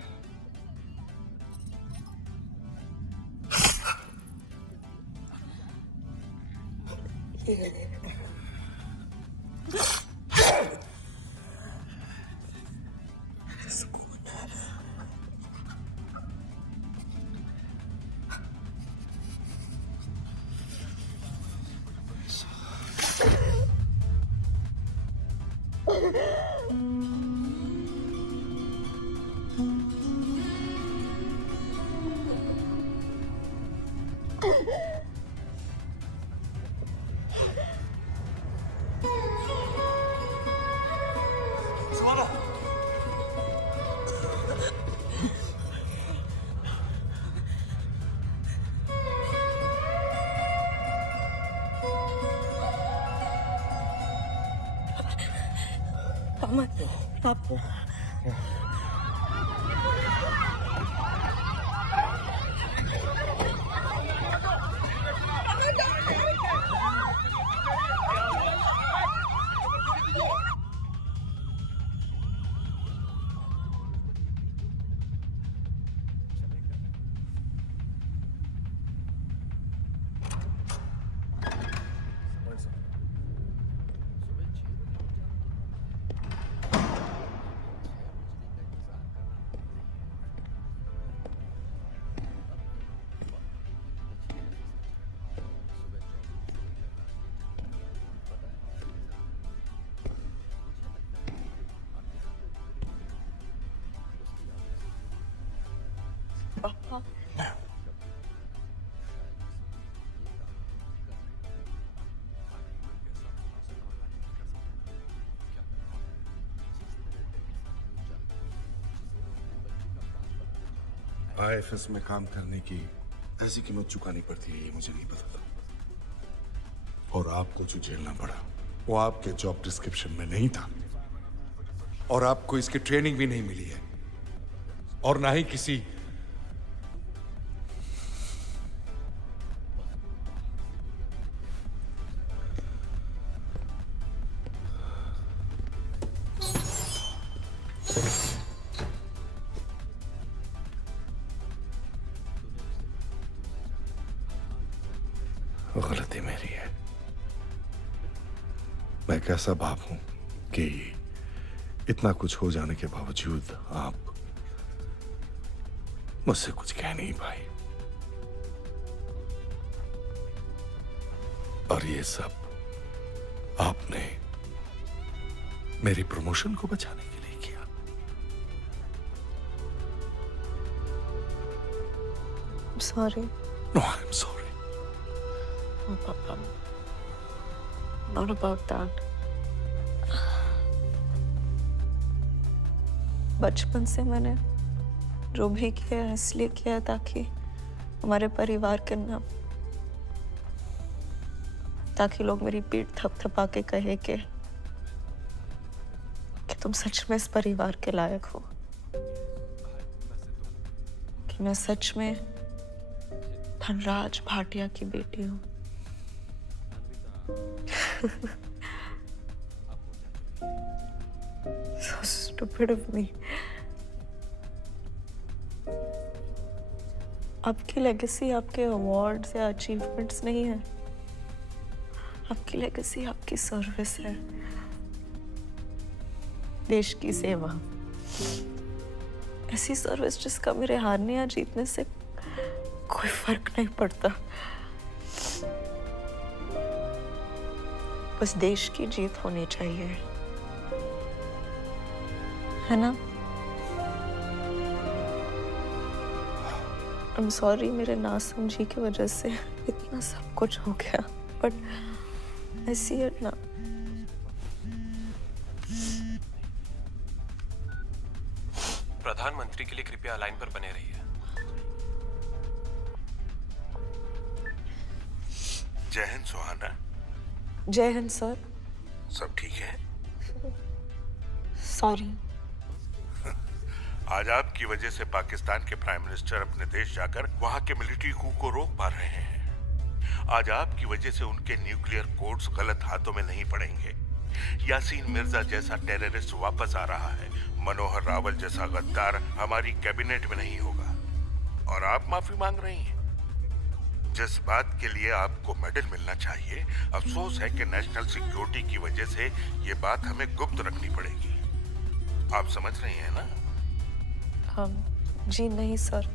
पापा IFS में काम करने की ऐसी कीमत चुकानी पड़ती है ये मुझे नहीं पता था। और आपको जो झेलना पड़ा वो आपके जॉब डिस्क्रिप्शन में नहीं था और आपको इसकी ट्रेनिंग भी नहीं मिली है और ना ही किसी गलती मेरी है। मैं कैसा बाप हूं कि इतना कुछ हो जाने के बावजूद आप मुझसे कुछ कह नहीं पाई और ये सब आपने मेरी प्रमोशन को बचाने के लिए किया। Sorry. No I am sorry. Oh, Papa. Not about that. बचपन से मैंने जो भी किया है इसलिए किया ताकि हमारे परिवार के नाम, ताकि लोग मेरी पीठ थपथपा के कहे कि तुम सच में इस परिवार के लायक हो, कि मैं सच में धनराज भाटिया की बेटी हूँ। So stupid of me. आपकी लेगेसी आपके अवार्ड्स या अचीवमेंट्स नहीं है। आपकी लेगेसी आपकी सर्विस है, देश की सेवा। ऐसी सर्विस जिसका मेरे हारने या जीतने से कोई फर्क नहीं पड़ता। बस देश की जीत होनी चाहिए, है ना? I'm sorry मेरे नासमझी की वजह से इतना सब कुछ हो गया, but I see it now. प्रधानमंत्री के लिए कृपया लाइन पर बने रहिए। जय हिंद सुहाना। जय हिंद सर। सब ठीक है? सॉरी। आज आपकी वजह से पाकिस्तान के प्राइम मिनिस्टर अपने देश जाकर वहां के मिलिट्री कू को रोक पा रहे हैं। आज आपकी वजह से उनके न्यूक्लियर कोड्स गलत हाथों में नहीं पड़ेंगे। यासीन मिर्जा जैसा टेररिस्ट वापस आ रहा है। मनोहर रावल जैसा गद्दार हमारी कैबिनेट में नहीं होगा। और आप माफी मांग रही हैं। जिस बात के लिए आपको मेडल मिलना चाहिए, अफसोस है कि नेशनल सिक्योरिटी की वजह से ये बात हमें गुप्त रखनी पड़ेगी। आप समझ रही हैं ना? जी नहीं सर।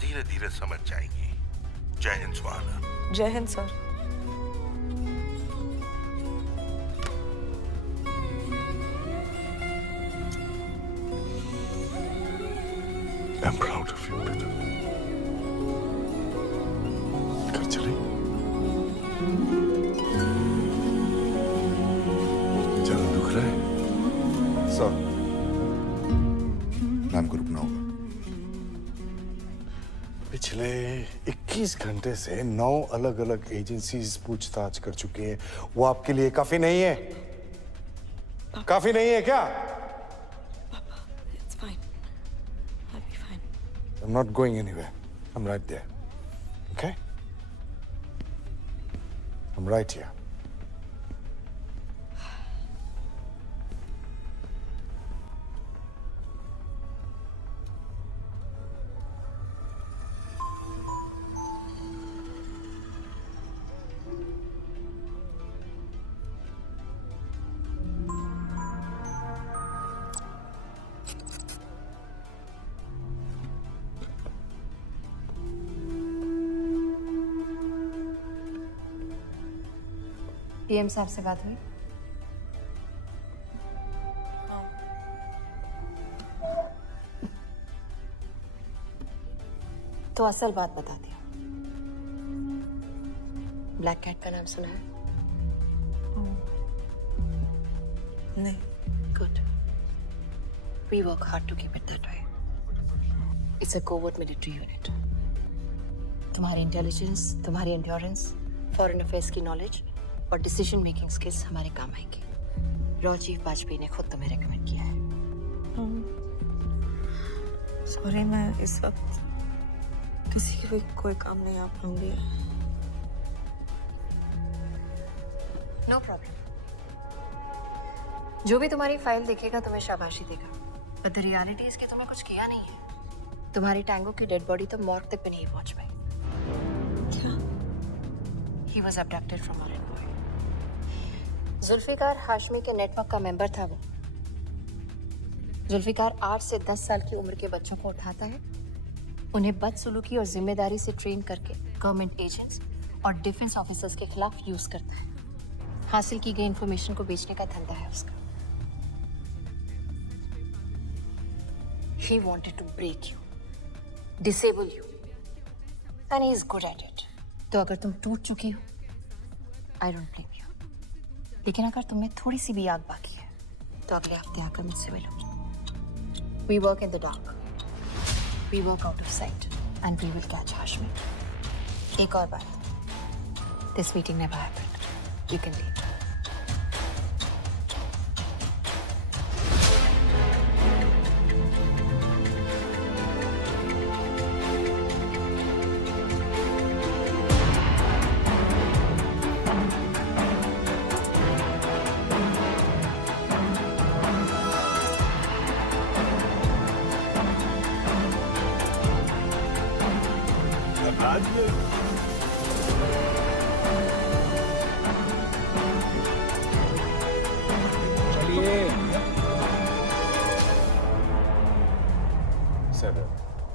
धीरे धीरे समझ जाएंगी। जय हिंद सुहाना। जय Hind sir. I'm proud of you, बेटा। घर चले? ज्यादा दुख रहा है? सर, मैम को रुकना होगा। पिछले 21 घंटे से 9 अलग अलग एजेंसीज पूछताछ कर चुकी हैं। वो आपके लिए काफी नहीं है? काफी नहीं है क्या? It's fine. I'll be fine. I'm not going anywhere. I'm right there. Okay? I'm right here. PM साहब से बात हुई? तो असल बात बता दिया। ब्लैक कैट का नाम सुना है? नहीं। Good. We work hard to keep it that way. It's a covert military unit. तुम्हारी इंटेलिजेंस, तुम्हारी एंड्योरेंस, फॉरेन अफेयर्स की नॉलेज और डिसीजन मेकिंग स्किल्स हमारे काम आएंगे। रॉ चीफ वाजपेयी ने खुद तुम्हें रेकमेंड किया है। सॉरी, मैं इस वक्त किसी के भी कोई काम नहीं आ पाऊंगी। No problem. जो भी तुम्हारी फाइल देखेगा तुम्हें शाबाशी देगा, बट द रियलिटी इज कि तुम्हें कुछ किया नहीं है। तुम्हारी टैंगो की डेड बॉडी तो मॉर्ग तक भी नहीं पहुंच पाई। क्या? He was abducted from our employ. Zulfikar Hashmi के नेटवर्क का मेंबर था वो। जुल्फिकार 8 से 10 साल की उम्र के बच्चों को उठाता है, उन्हें बदसलूकी और जिम्मेदारी से ट्रेन करके गवर्नमेंट एजेंट्स और डिफेंस ऑफिसर्स के खिलाफ यूज करता है। हासिल की गई इंफॉर्मेशन को बेचने का धंधा है उसका। He wanted to break you, disable you, and he is good at it. तो अगर तुम टूट चुकी हो, I don't blame you. लेकिन अगर तुम्हें थोड़ी सी भी याद बाकी है, तो अगले हफ्ते आकर मुझसे मिलो। We work in the dark. We work out of sight, and we will catch Hashmi. एक और बात, this meeting never happened. You can leave.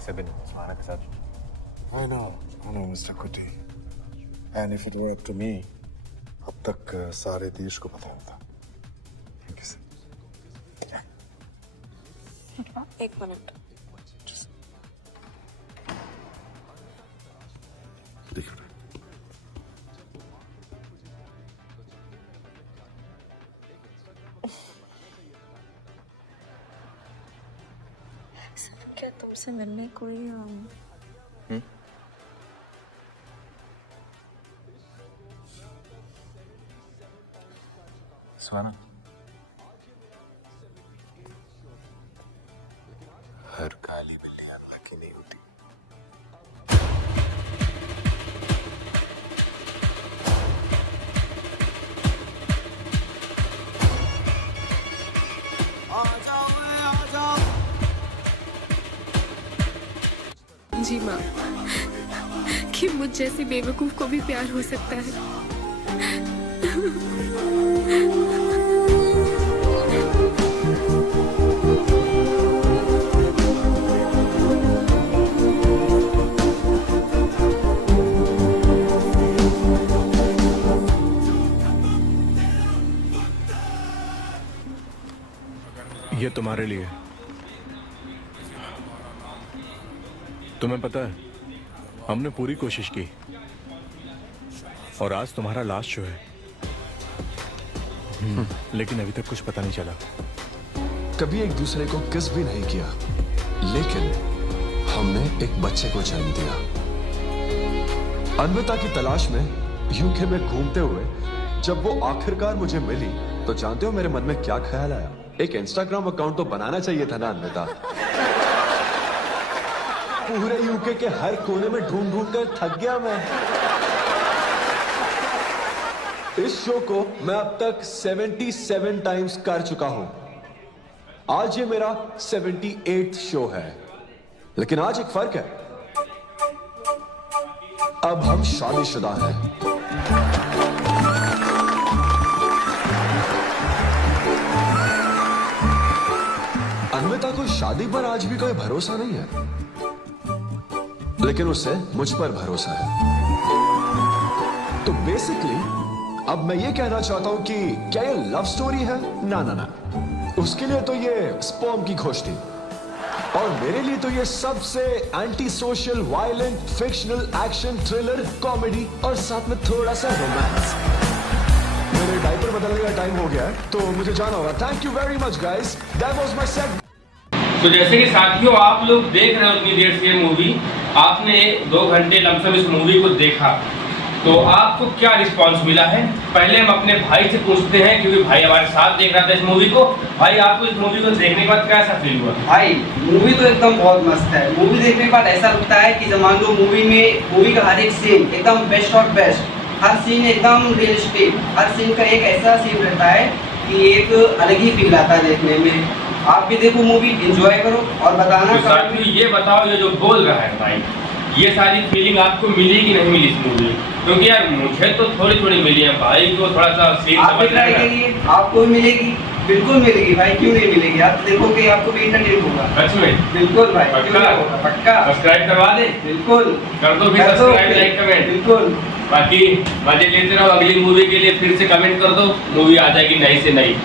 ऐसे भी नहीं सुहाना के साथ। I know, Mr. Kuti. And if it were up to me, अब तक सारे देश को पता होता। Thank you, sir. एक मिनट। देख रहे। क्या तुमसे मिलने कोई सुहाना, हर काली बिल्ली अल्लाह की नहीं होती। जी माँ, कि मुझ जैसी बेवकूफ को भी प्यार हो सकता है। ये तुम्हारे लिए। तुम्हें पता है, हमने पूरी कोशिश की और आज तुम्हारा लास्ट शो है। लेकिन अभी तक कुछ पता नहीं चला। कभी एक दूसरे को किस भी नहीं किया, लेकिन हमने एक बच्चे को जन्म दिया। अन्विता की तलाश में यूके में घूमते हुए जब वो आखिरकार मुझे मिली, तो जानते हो मेरे मन में क्या ख्याल आया? एक इंस्टाग्राम अकाउंट तो बनाना चाहिए था ना अन्विता। पूरे यूके के हर कोने में ढूंढ ढूंढ कर थक गया मैं। इस शो को मैं अब तक 77 टाइम्स कर चुका हूं। आज ये मेरा 78th शो है। लेकिन आज एक फर्क है, अब हम शादीशुदा हैं। अन्विता को शादी पर आज भी कोई भरोसा नहीं है, लेकिन उसे मुझ पर भरोसा है। तो बेसिकली अब मैं ये कहना चाहता हूं कि क्या ये लव स्टोरी है? ना ना ना, उसके लिए तो ये स्पर्म की खोज थी, और मेरे लिए तो ये सबसे anti social, violent, fictional, action, thriller, comedy और साथ में थोड़ा सा रोमांस। मेरे डायपर बदलने का टाइम हो गया है, तो मुझे जाना होगा। Thank you very much guys, that was my set. तो जैसे कि साथियों, आप लोग देख रहे हो उतनी देर से ये मूवी, आपने 2 घंटे लमसम इस मूवी को देखा, तो आपको क्या रिस्पांस मिला है? पहले हम अपने भाई से पूछते हैं, क्योंकि भाई हमारे साथ देख रहा था इस मूवी को। भाई, आपको इस मूवी को देखने के बाद कैसा फील हुआ? भाई, मूवी तो एकदम बहुत मस्त है। मूवी देखने के बाद ऐसा लगता है कि मान लो मूवी का हर एक सीन एकदम बेस्ट और बेस्ट, हर सीन एकदम रियलिस्टिक, हर सीन का एक ऐसा सीन रहता है कि एक अलग ही फील आता है देखने में। आप भी देखो मूवी, एंजॉय करो और बताना। तो साथियों, ये बताओ, ये जो बोल रहा है भाई, ये सारी फीलिंग आपको मिली कि नहीं मिली इस मूवी? क्योंकि यार मुझे तो थोड़ी थोड़ी मिली है, भाई को थोड़ा सा सीन समझ ट्राई करिए, आपको मिलेगी, बिल्कुल मिलेगी भाई, क्यों नहीं मिलेगी? आप देखोगे आपको भी इंटरटेन होगा। सच में? बिल्कुल भाई, पक्का सब्सक्राइब करवा दे। बिल्कुल कर दो भी सब्सक्राइब, लाइक, कमेंट। बिल्कुल। बाकी मजे लेते रहो। अगली मूवी के लिए फिर से कमेंट कर दो, मूवी आ जाएगी नई से नई।